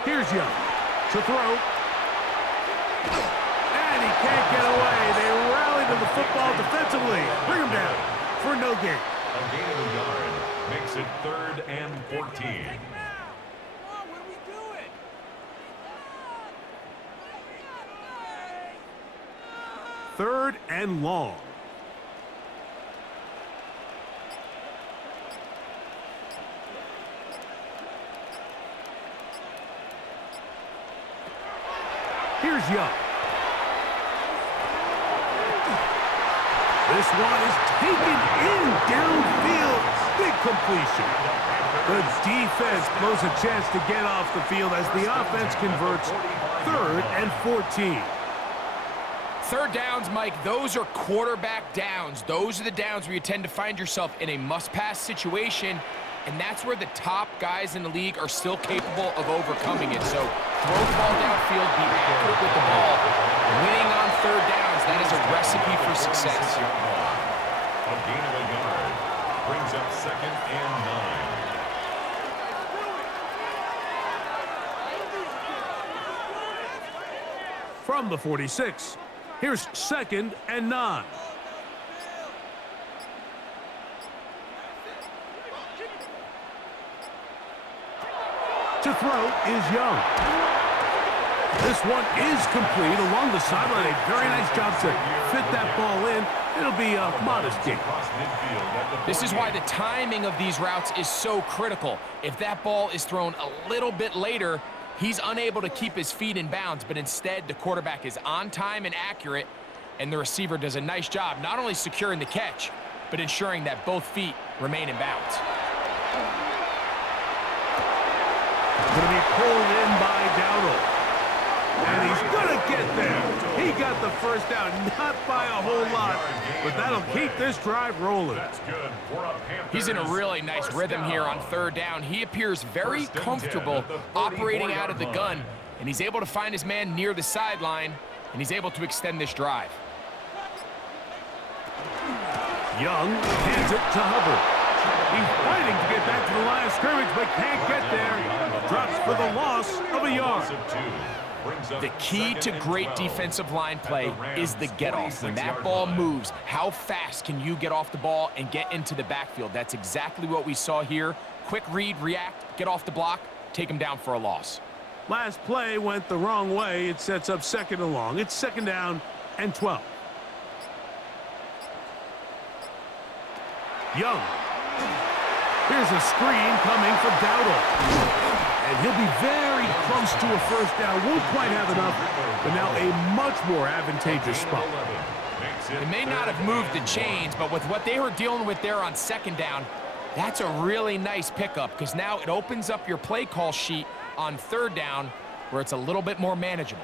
Here's Young to throw. And he can't get away. They rally to the football defensively. Bring him down for no gain. A gain of a yard makes it 3rd and 14. 3rd and long. Here's Young. This one is taken in downfield. Big completion. The defense blows a chance to get off the field as the offense converts 3rd and 14. 3rd downs, Mike, those are quarterback downs. Those are the downs where you tend to find yourself in a must-pass situation, and that's where the top guys in the league are still capable of overcoming it. So throw the ball downfield, be accurate with the ball. Winning on 3rd downs, that is a recipe for success. A gain of a yard brings up 2nd and 9. From the 46, here's 2nd and 9. To throw is Young. This one is complete along the sideline. A very nice job to fit that ball in. It'll be a modest gain. This is why the timing of these routes is so critical. If that ball is thrown a little bit later, he's unable to keep his feet in bounds, but instead the quarterback is on time and accurate, and the receiver does a nice job not only securing the catch, but ensuring that both feet remain in bounds. Going to be pulled in by Dowdle. And he's going to get there. He got the first down, not by a whole lot, but that'll keep this drive rolling. He's in a really nice rhythm here on 3rd down. He appears very comfortable operating out of the gun, and he's able to find his man near the sideline, and he's able to extend this drive. Young hands it to Hubbard. He's fighting to get back to the line of scrimmage, but can't get there. Drops for the loss of a yard. The key to great defensive line play is the get-off. When that ball moves, how fast can you get off the ball and get into the backfield? That's exactly what we saw here. Quick read, react, get off the block, take him down for a loss. Last play went the wrong way. It sets up 2nd and long. It's 2nd down and 12. Young. Here's a screen coming from Dowdle. And he'll be very close to a first down. Won't quite have enough, but now a much more advantageous spot. It may not have moved the chains, but with what they were dealing with there on 2nd down, that's a really nice pickup because now it opens up your play call sheet on 3rd down where it's a little bit more manageable.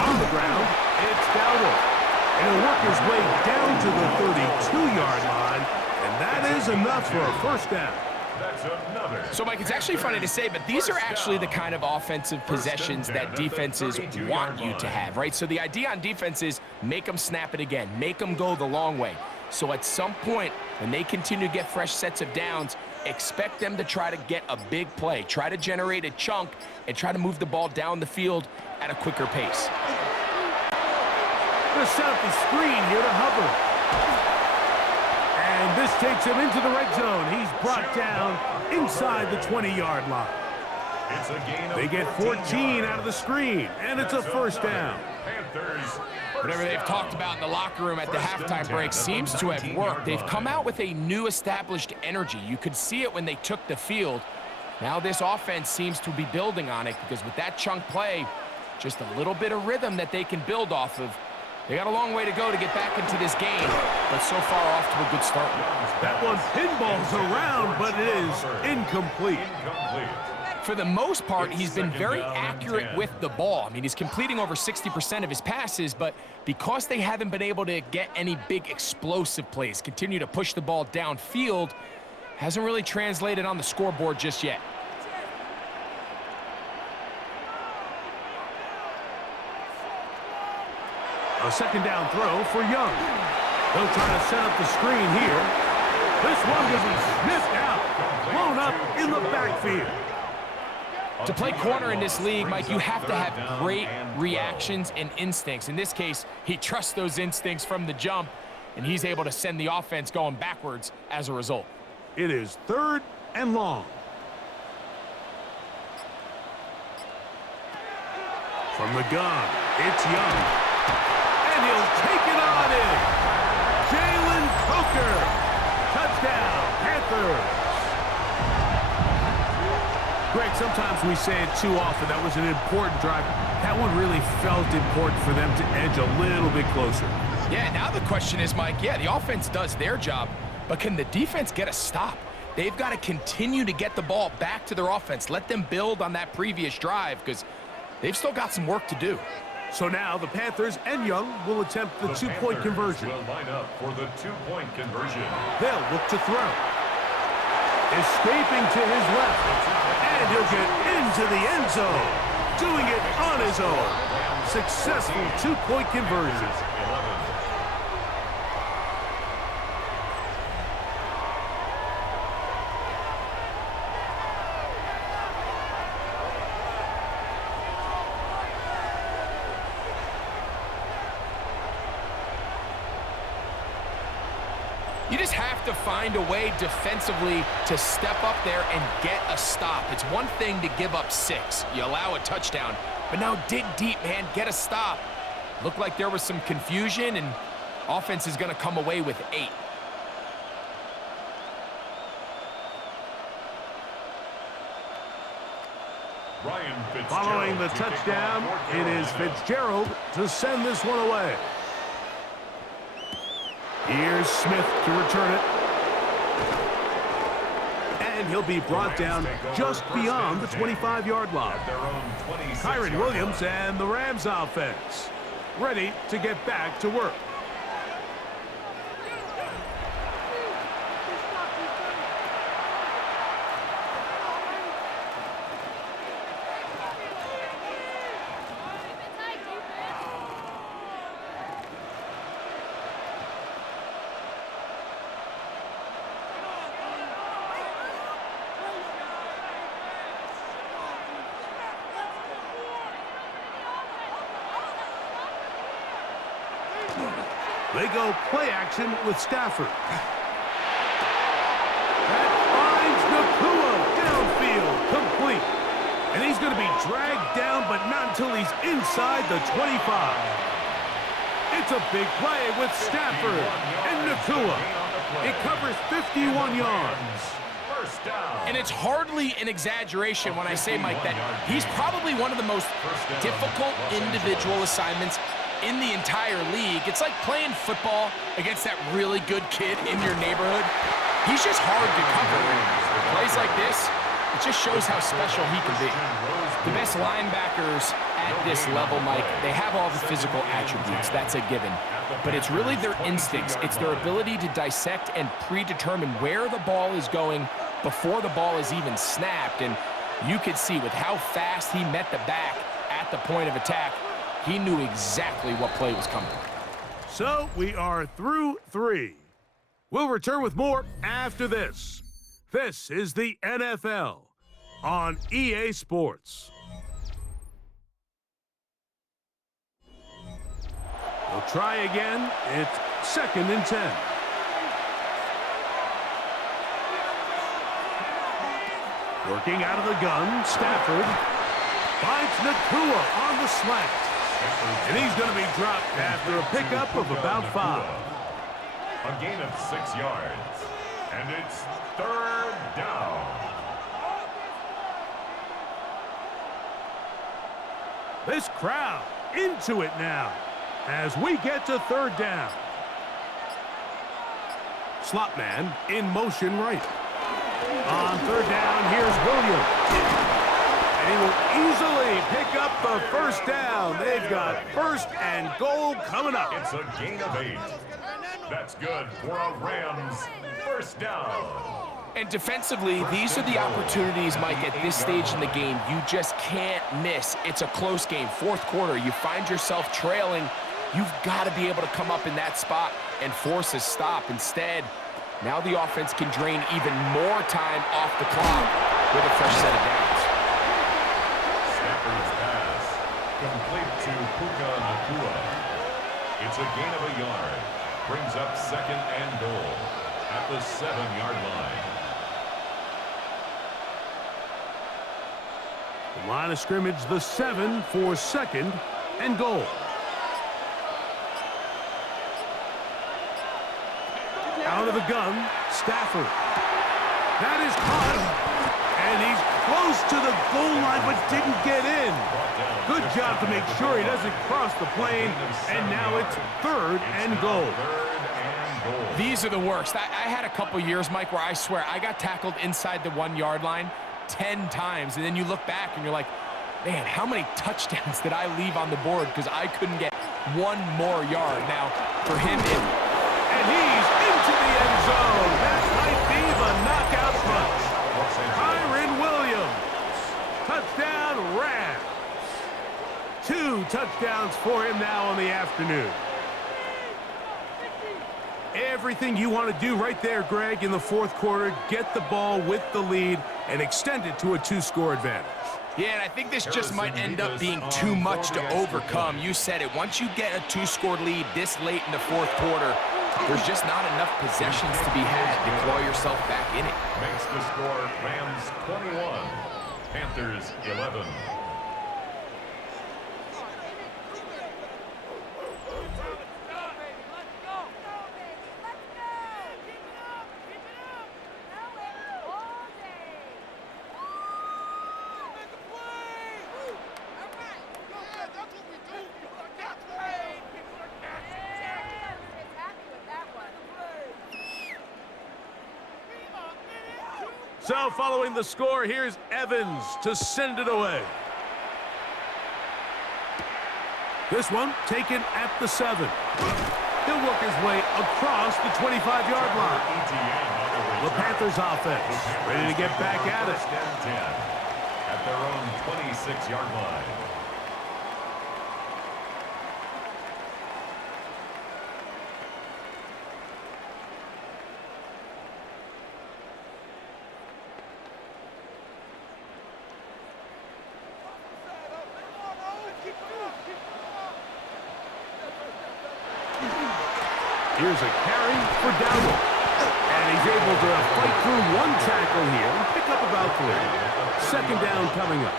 On the ground, it's Dowdle. And he'll work his way down to the 32-yard line, and that is enough for a first down. That's another. So, Mike, it's actually funny to say, but these are actually the kind of offensive possessions that defenses want you to have, right? So the idea on defense is make them snap it again, make them go the long way. So at some point, when they continue to get fresh sets of downs, expect them to try to get a big play, try to generate a chunk, and try to move the ball down the field at a quicker pace. Going to set up the screen here to Hubbard. And this takes him into the red zone. He's brought down inside the 20-yard line. It's a gain of They get 14 out of the screen, and it's a first down. Panthers. Whatever they've talked about in the locker room at the halftime break seems to have worked. They've come out with a new established energy. You could see it when they took the field. Now this offense seems to be building on it because with that chunk play, just a little bit of rhythm that they can build off of. They got a long way to go to get back into this game, but so far off to a good start. That one pinballs around, but it is incomplete. For the most part, he's been very accurate with the ball. I mean, he's completing over 60% of his passes, but because they haven't been able to get any big explosive plays, continue to push the ball downfield, hasn't really translated on the scoreboard just yet. A second down throw for Young. They'll try to set up the screen here. This one will be sniffed out, blown up in the backfield. To play corner in this league, Mike, you have to have great reactions and instincts. In this case, he trusts those instincts from the jump, and he's able to send the offense going backwards as a result. It is 3rd and long. From the gun, it's Young. And he'll take it on in. Jalen Coker. Touchdown, Panthers. Greg, sometimes we say it too often. That was an important drive. That one really felt important for them to edge a little bit closer. Yeah, now the question is, Mike, yeah, the offense does their job, but can the defense get a stop? They've got to continue to get the ball back to their offense. Let them build on that previous drive because they've still got some work to do. So now the Panthers and Young will attempt the two-point conversion. Will line up for the two-point conversion. They'll look to throw. Escaping to his left. And he'll get into the end zone. Doing it on his own. Successful two-point conversion. You just have to find a way defensively to step up there and get a stop. It's one thing to give up 6. You allow a touchdown. But now dig deep, man. Get a stop. Looked like there was some confusion, and offense is going to come away with 8. Following the touchdown, it is Fitzgerald to send this one away. Here's Smith to return it. And he'll be brought down just beyond the 25-yard line. Kyron Williams and the Rams offense ready to get back to work. They go play action with Stafford. That finds Nakua downfield, complete. And he's going to be dragged down, but not until he's inside the 25. It's a big play with Stafford and Nakua. It covers 51 yards. And it's hardly an exaggeration when I say, Mike, that he's probably one of the most difficult individual assignments in the entire league. It's like playing football against that really good kid in your neighborhood. He's just hard to cover. Plays like this, it just shows how special he can be. The best linebackers at this level, Mike, they have all the physical attributes. That's a given. But it's really their instincts. It's their ability to dissect and predetermine where the ball is going before the ball is even snapped. And you could see with how fast he met the back at the point of attack, he knew exactly what play was coming. So we are through 3. We'll return with more after this. This is the NFL on EA Sports. We'll try again. It's 2nd and 10. Working out of the gun, Stafford finds Nakua on the slant. And he's going to be dropped after a pickup of about 5. A gain of 6 yards. And it's 3rd down. This crowd into it now as we get to 3rd down. Slot man in motion right. On 3rd down, here's Williams. And he will easily pick up the 1st down. They've got 1st and goal coming up. It's a gain of 8. That's good for a Rams 1st down. And defensively, these are the opportunities, Mike, at this stage in the game you just can't miss. It's a close game. 4th quarter, you find yourself trailing. You've got to be able to come up in that spot and force a stop. Instead, now the offense can drain even more time off the clock with a fresh set of downs. Stafford's pass, complete to Puka Nakua. It's a gain of a yard. Brings up 2nd and goal at the 7-yard line. The line of scrimmage, the 7 for 2nd and goal. Out of the gun, Stafford. That is caught, and he's close to the goal line but didn't get in. Good job to make sure he doesn't cross the plane, and now it's 3rd and goal. These are the worst. I had a couple years, Mike, where I swear I got tackled inside the 1-yard line 10 times, and then you look back and you're like, man, how many touchdowns did I leave on the board because I couldn't get 1 more yard? Now, for him, and he's into the end zone. That might be the knockout punch. Kyren Williams. Touchdown, Rams. 2 touchdowns for him now on the afternoon. Everything you want to do right there, Greg, in the 4th quarter. Get the ball with the lead and extend it to a 2-score advantage. Yeah, and I think this just might end up being too much to overcome. You said it. Once you get a 2-score lead this late in the 4th quarter, there's just not enough possessions to be had to claw yourself back in it. Makes the score Rams 21, Panthers 11. So following the score, here's Evans to send it away. This one taken at the 7. He'll work his way across the 25-yard line. The Panthers offense ready to get back at it. At their own 26-yard line. Here's a carry for Dowdle. And he's able to fight through 1 tackle here and pick up about 3. 2nd down coming up.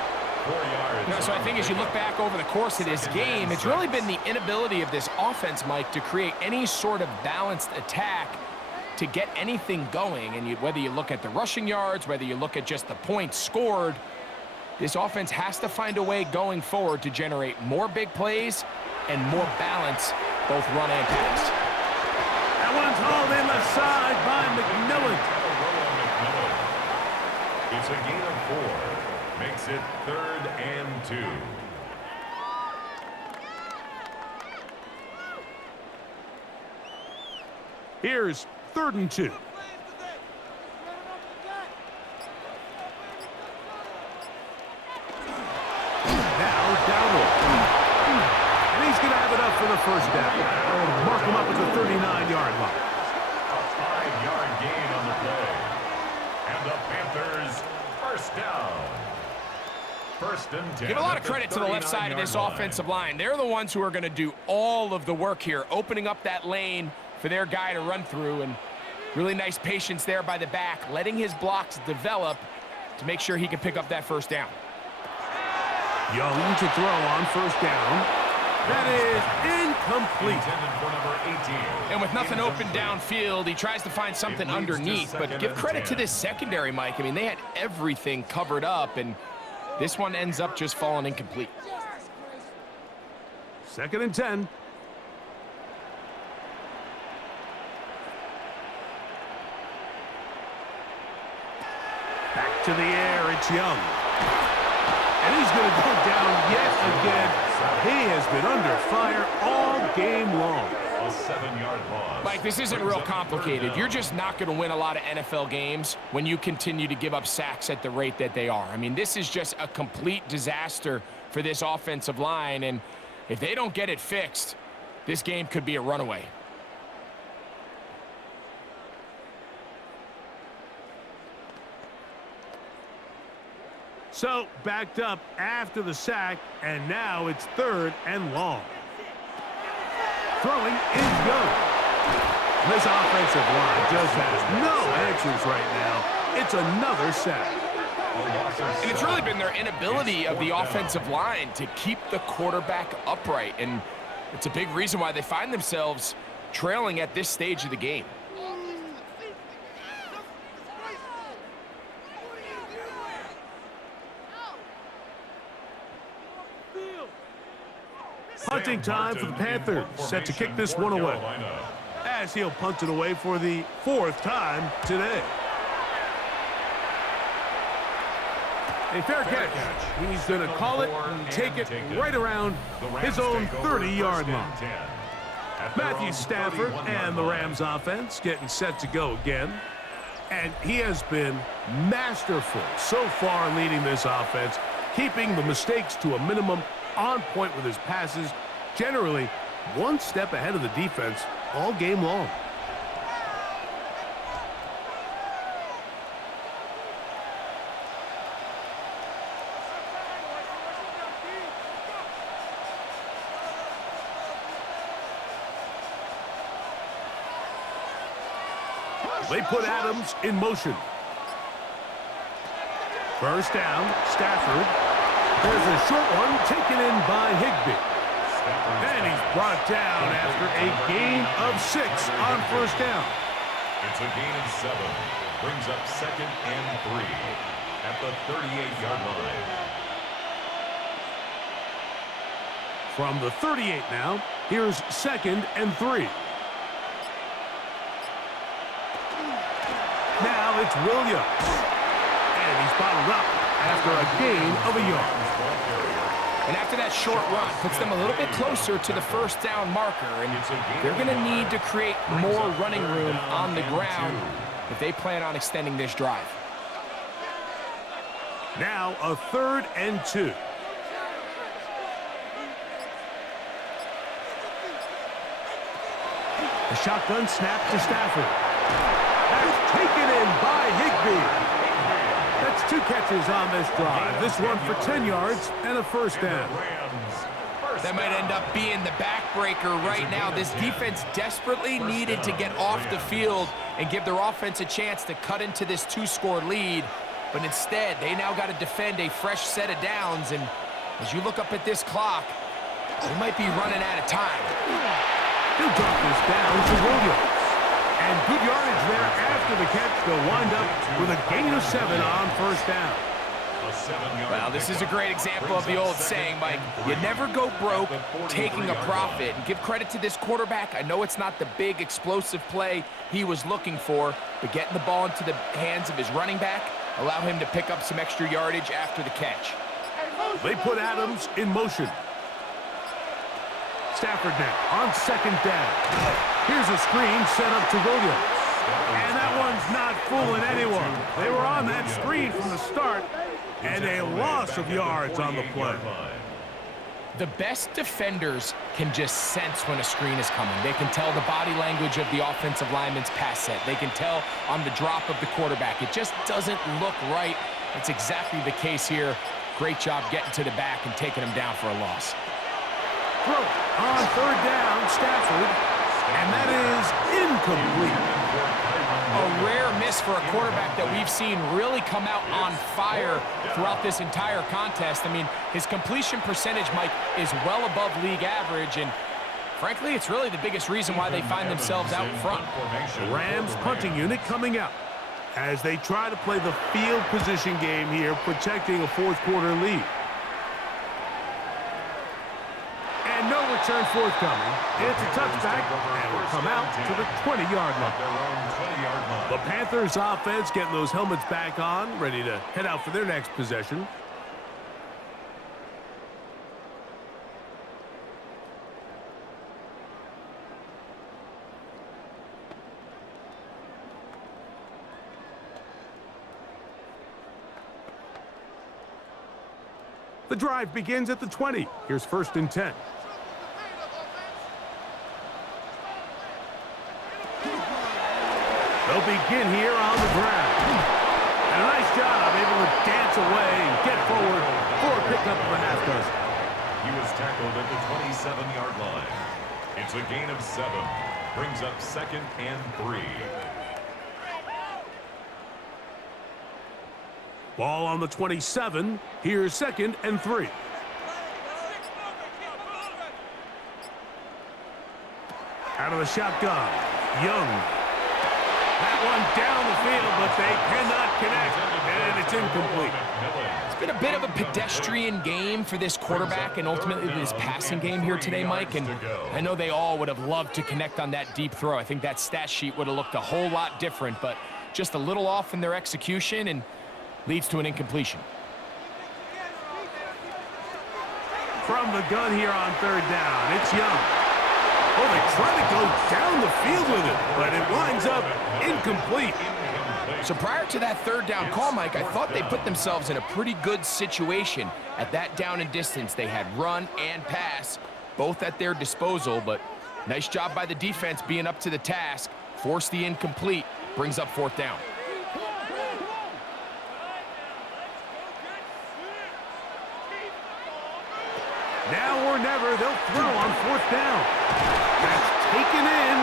4 yards. You know, so I think as you look back over the course of this game, it's really been the inability of this offense, Mike, to create any sort of balanced attack to get anything going. And whether you look at the rushing yards, whether you look at just the points scored, this offense has to find a way going forward to generate more big plays and more balance, both run and pass. That one's hauled in left side by McMillan. It's a gain of 4. Makes it 3rd and 2. Here's 3rd and 2. for the first down. Mark him up at the 39-yard line. A 5-yard gain on the play. And the Panthers, first down. First and 10. Give a lot of credit to the left side of this offensive line. They're the ones who are going to do all of the work here, opening up that lane for their guy to run through. And really nice patience there by the back, letting his blocks develop to make sure he can pick up that first down. Young to throw on first down. That is incomplete. For number 18. And with nothing open downfield, he tries to find something underneath. But give credit to this secondary, Mike. I mean, they had everything covered up, and this one ends up just falling incomplete. 2nd and 10. Back to the air, it's Young. And he's going to go down yet again. He has been under fire all game long. A 7-yard loss. Mike, this isn't real complicated. You're just not going to win a lot of NFL games when you continue to give up sacks at the rate that they are. I mean, this is just a complete disaster for this offensive line, and if they don't get it fixed, this game could be a runaway. So, backed up after the sack, and now it's 3rd and long. Throwing is Young. This offensive line just has no answers right now. It's another sack. And it's really been their inability of the offensive line to keep the quarterback upright, and it's a big reason why they find themselves trailing at this stage of the game. Punting time for the Panthers, set to kick this one away. As he'll punt it away for the 4th time today. A fair catch. He's going to call it and take it right around his own 30-yard line. Matthew Stafford and the Rams offense getting set to go again. And he has been masterful so far leading this offense, keeping the mistakes to a minimum, on point with his passes, generally one step ahead of the defense all game long. They put Adams in motion. First down, Stafford. There's a short one taken in by Higbee. And he's brought down after a gain of 6 on first down. It's a gain of 7. Brings up 2nd and 3 at the 38-yard line. From the 38 now, here's 2nd and 3. Now it's Williams. And he's bottled up after a gain of a yard. And after that short run, puts them a little bit closer to the first down marker, and they're going to need to create more running room on the ground if they plan on extending this drive. Now a 3rd and 2. A shotgun snap to Stafford. That's taken in by Higbee. That's 2 catches on this drive. This one for 10 yards and a first down. That might end up being the backbreaker right now. This defense desperately needed to get off the field and give their offense a chance to cut into this 2-score lead. But instead, they now got to defend a fresh set of downs. And as you look up at this clock, they might be running out of time. He'll drop this down to Williams. And good yardage there after the catch. They'll wind up with a gain of 7 on first down. Well, this is a great example of the old saying, Mike. You never go broke taking a profit. And give credit to this quarterback. I know it's not the big explosive play he was looking for, but getting the ball into the hands of his running back allow him to pick up some extra yardage after the catch. They put Adams in motion. Stafford now on 2nd down. Here's a screen set up to Williams. And that one's not fooling anyone. They were on that screen from the start, and a loss of yards on the play. The best defenders can just sense when a screen is coming. They can tell the body language of the offensive lineman's pass set. They can tell on the drop of the quarterback. It just doesn't look right. That's exactly the case here. Great job getting to the back and taking him down for a loss. Throw on third down, Stafford, and that is incomplete. A rare miss for a quarterback that we've seen really come out on fire throughout this entire contest. I mean, his completion percentage, Mike, is well above league average, and frankly, it's really the biggest reason why they find themselves out in front. The Rams punting unit coming out as they try to play the field position game here, protecting a fourth quarter lead. And no return forthcoming. It's a touchback, and will come out to the 20-yard line. The Panthers offense getting those helmets back on, ready to head out for their next possession. The drive begins at the 20. Here's 1st and 10. They'll begin here on the ground. And a nice job, able to dance away and get forward for a pickup of a half dozen. He was tackled at the 27-yard line. It's a gain of 7. Brings up 2nd and 3. Ball on the 27. Here's 2nd and 3. Out of the shotgun, Young. That one down the field, but they cannot connect, and it's incomplete. It's been a bit of a pedestrian game for this quarterback and ultimately this passing game here today, Mike. And I know they all would have loved to connect on that deep throw. I think that stat sheet would have looked a whole lot different, but just a little off in their execution and leads to an incompletion. From the gun here on third down, it's Young. Oh, they try to go down the field with it, but it winds up incomplete. So prior to that third down call, Mike, I thought they put themselves in a pretty good situation at that down and distance. They had run and pass, both at their disposal, but nice job by the defense being up to the task. Force the incomplete, brings up 4th down. Now or never, they'll throw on 4th down. That's taken in,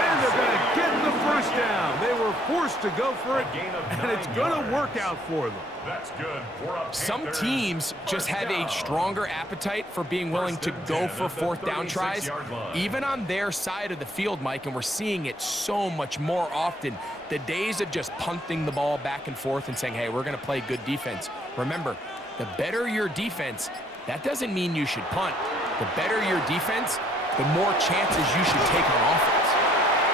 and they're going to get the first down. They were forced to go for it, and it's going to work out for them. That's good. Some teams just have a stronger appetite for being willing to go for 4th down tries, even on their side of the field, Mike, and we're seeing it so much more often. The days of just punting the ball back and forth and saying, hey, we're going to play good defense. Remember, the better your defense, that doesn't mean you should punt. The better your defense, the more chances you should take on offense.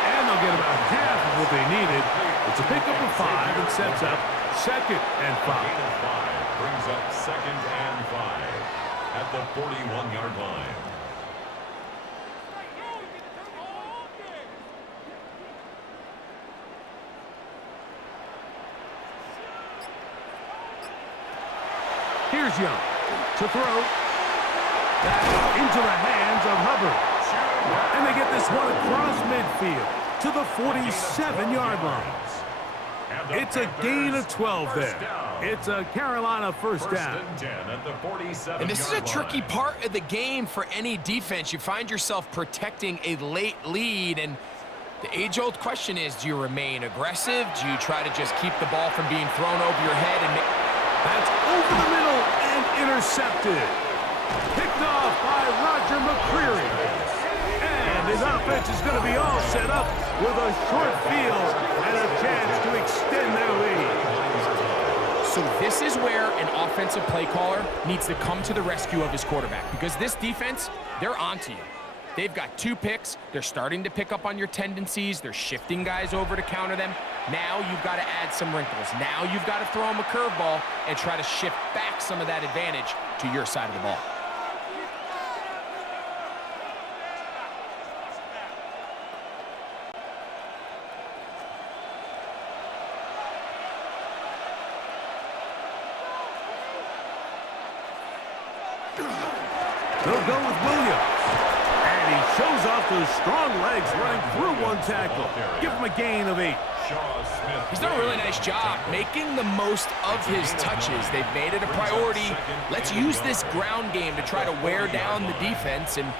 And they'll get about half of what they needed. It's a pickup of 5 and sets up 2nd and 5. Brings up 2nd and 5 at the 41-yard line. Here's Young to throw. That's into the hands of Hubbard. And they get this one across midfield to the 47-yard line. It's a gain of 12 there. It's a Carolina first down. And this is a tricky part of the game for any defense. You find yourself protecting a late lead, and the age-old question is, do you remain aggressive? Do you try to just keep the ball from being thrown over your head? And that's over the middle and intercepted. Picked off by Roger McCreary. And his offense is going to be all set up with a short field and a chance to extend their lead. So this is where an offensive play caller needs to come to the rescue of his quarterback, because this defense, they're onto you. They've got 2 picks. They're starting to pick up on your tendencies. They're shifting guys over to counter them. Now you've got to add some wrinkles. Now you've got to throw them a curveball and try to shift back some of that advantage to your side of the ball. They'll go with Williams. And he shows off those strong legs running through one tackle. Give him a gain of 8. He's done a really nice job making the most of his touches. They've made it a priority. Let's use this ground game to try to wear down the defense. And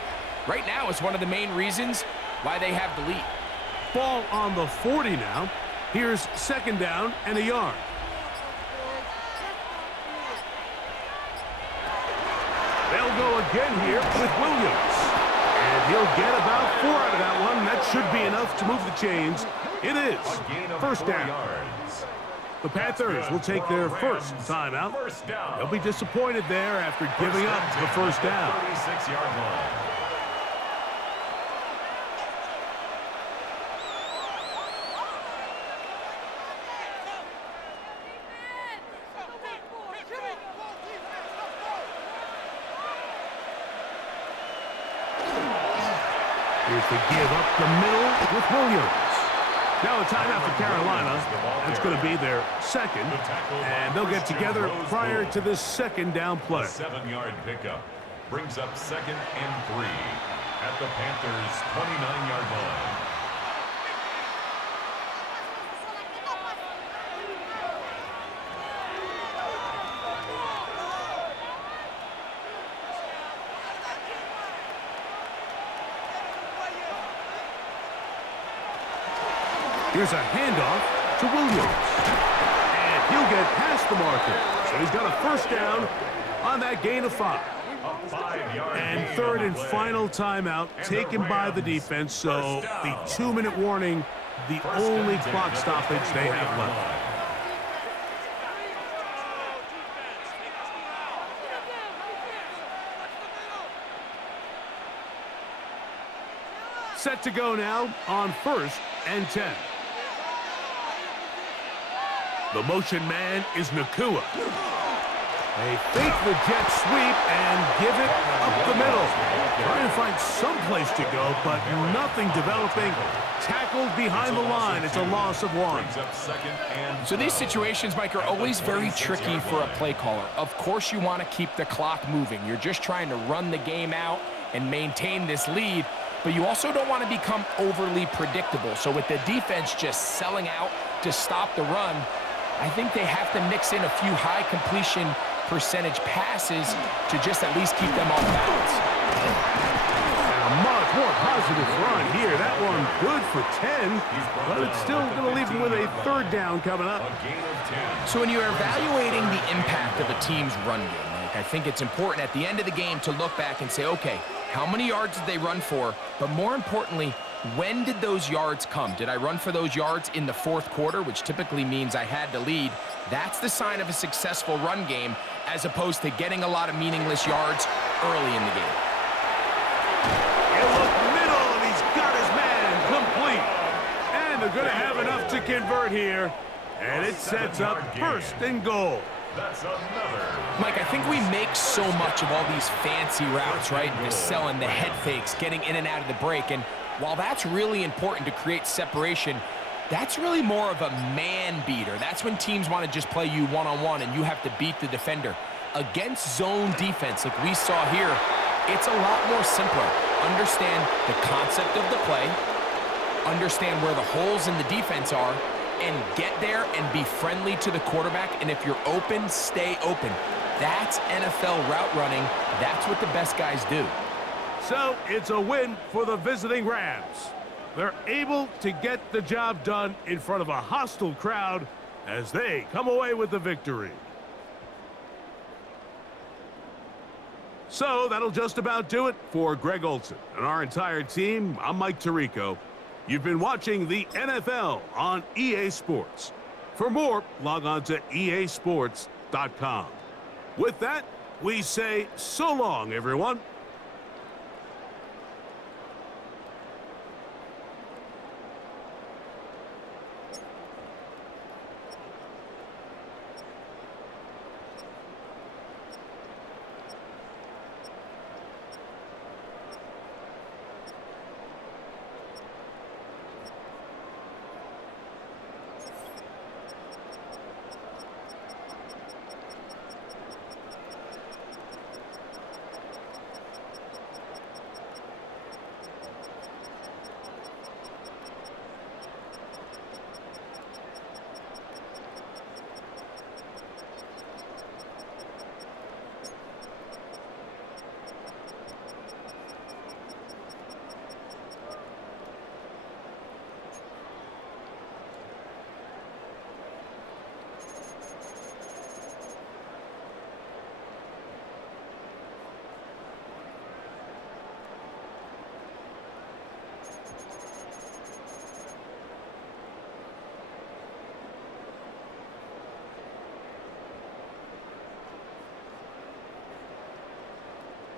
right now, it's one of the main reasons why they have the lead. Ball on the 40 now. Here's 2nd down and a yard. They'll go again here with Williams. And he'll get about 4 out of that one. That should be enough to move the chains. It is 1st down. The Panthers will take their first timeout. They'll be disappointed there after giving up the 1st down. 36-yard line. Here's the give up the middle with Williams. Now a timeout for Carolina. That's going to be their 2nd. And they'll get together prior to this 2nd down play. 7-yard pickup brings up 2nd and 3 at the Panthers' 29-yard line. Here's a handoff to Williams. And he'll get past the marker. So he's got a 1st down on that gain of 5. And 3rd and final timeout taken by the defense. So the 2-minute warning, the only clock stoppage they have left. Set to go now on 1st and 10. The motion man is Nakua. They fake the jet sweep and give it up the middle. Trying to find some place to go, but nothing developing. Tackled behind the line. It's a loss of 1. So these situations, Mike, are always very tricky for a play caller. Of course you want to keep the clock moving. You're just trying to run the game out and maintain this lead, but you also don't want to become overly predictable. So with the defense just selling out to stop the run, I think they have to mix in a few high completion percentage passes to just at least keep them off balance. And a much more positive run here. That one good for 10, but it's still going to leave them with a 3rd down coming up. So when you're evaluating the impact of a team's run game, Mike, I think it's important at the end of the game to look back and say, okay, how many yards did they run for? But more importantly, when did those yards come? Did I run for those yards in the 4th quarter, which typically means I had to lead? That's the sign of a successful run game, as opposed to getting a lot of meaningless yards early in the game. He'll look middle, and he's got his man complete. And they're going to have enough to convert here. And it sets up 1st and goal. That's another. Mike, I think we make so much of all these fancy routes, right? The selling, the head fakes, getting in and out of the break. And while that's really important to create separation, that's really more of a man beater. That's when teams want to just play you one-on-one and you have to beat the defender. Against zone defense like we saw here, it's a lot more simpler. Understand the concept of the play, understand where the holes in the defense are, and get there and be friendly to the quarterback. And if you're open, stay open. That's NFL route running. That's what the best guys do. So it's a win for the visiting Rams. They're able to get the job done in front of a hostile crowd as they come away with the victory. So that'll just about do it for Greg Olsen and our entire team. I'm Mike Tirico. You've been watching the NFL on EA Sports. For more, log on to easports.com. With that, we say so long, everyone.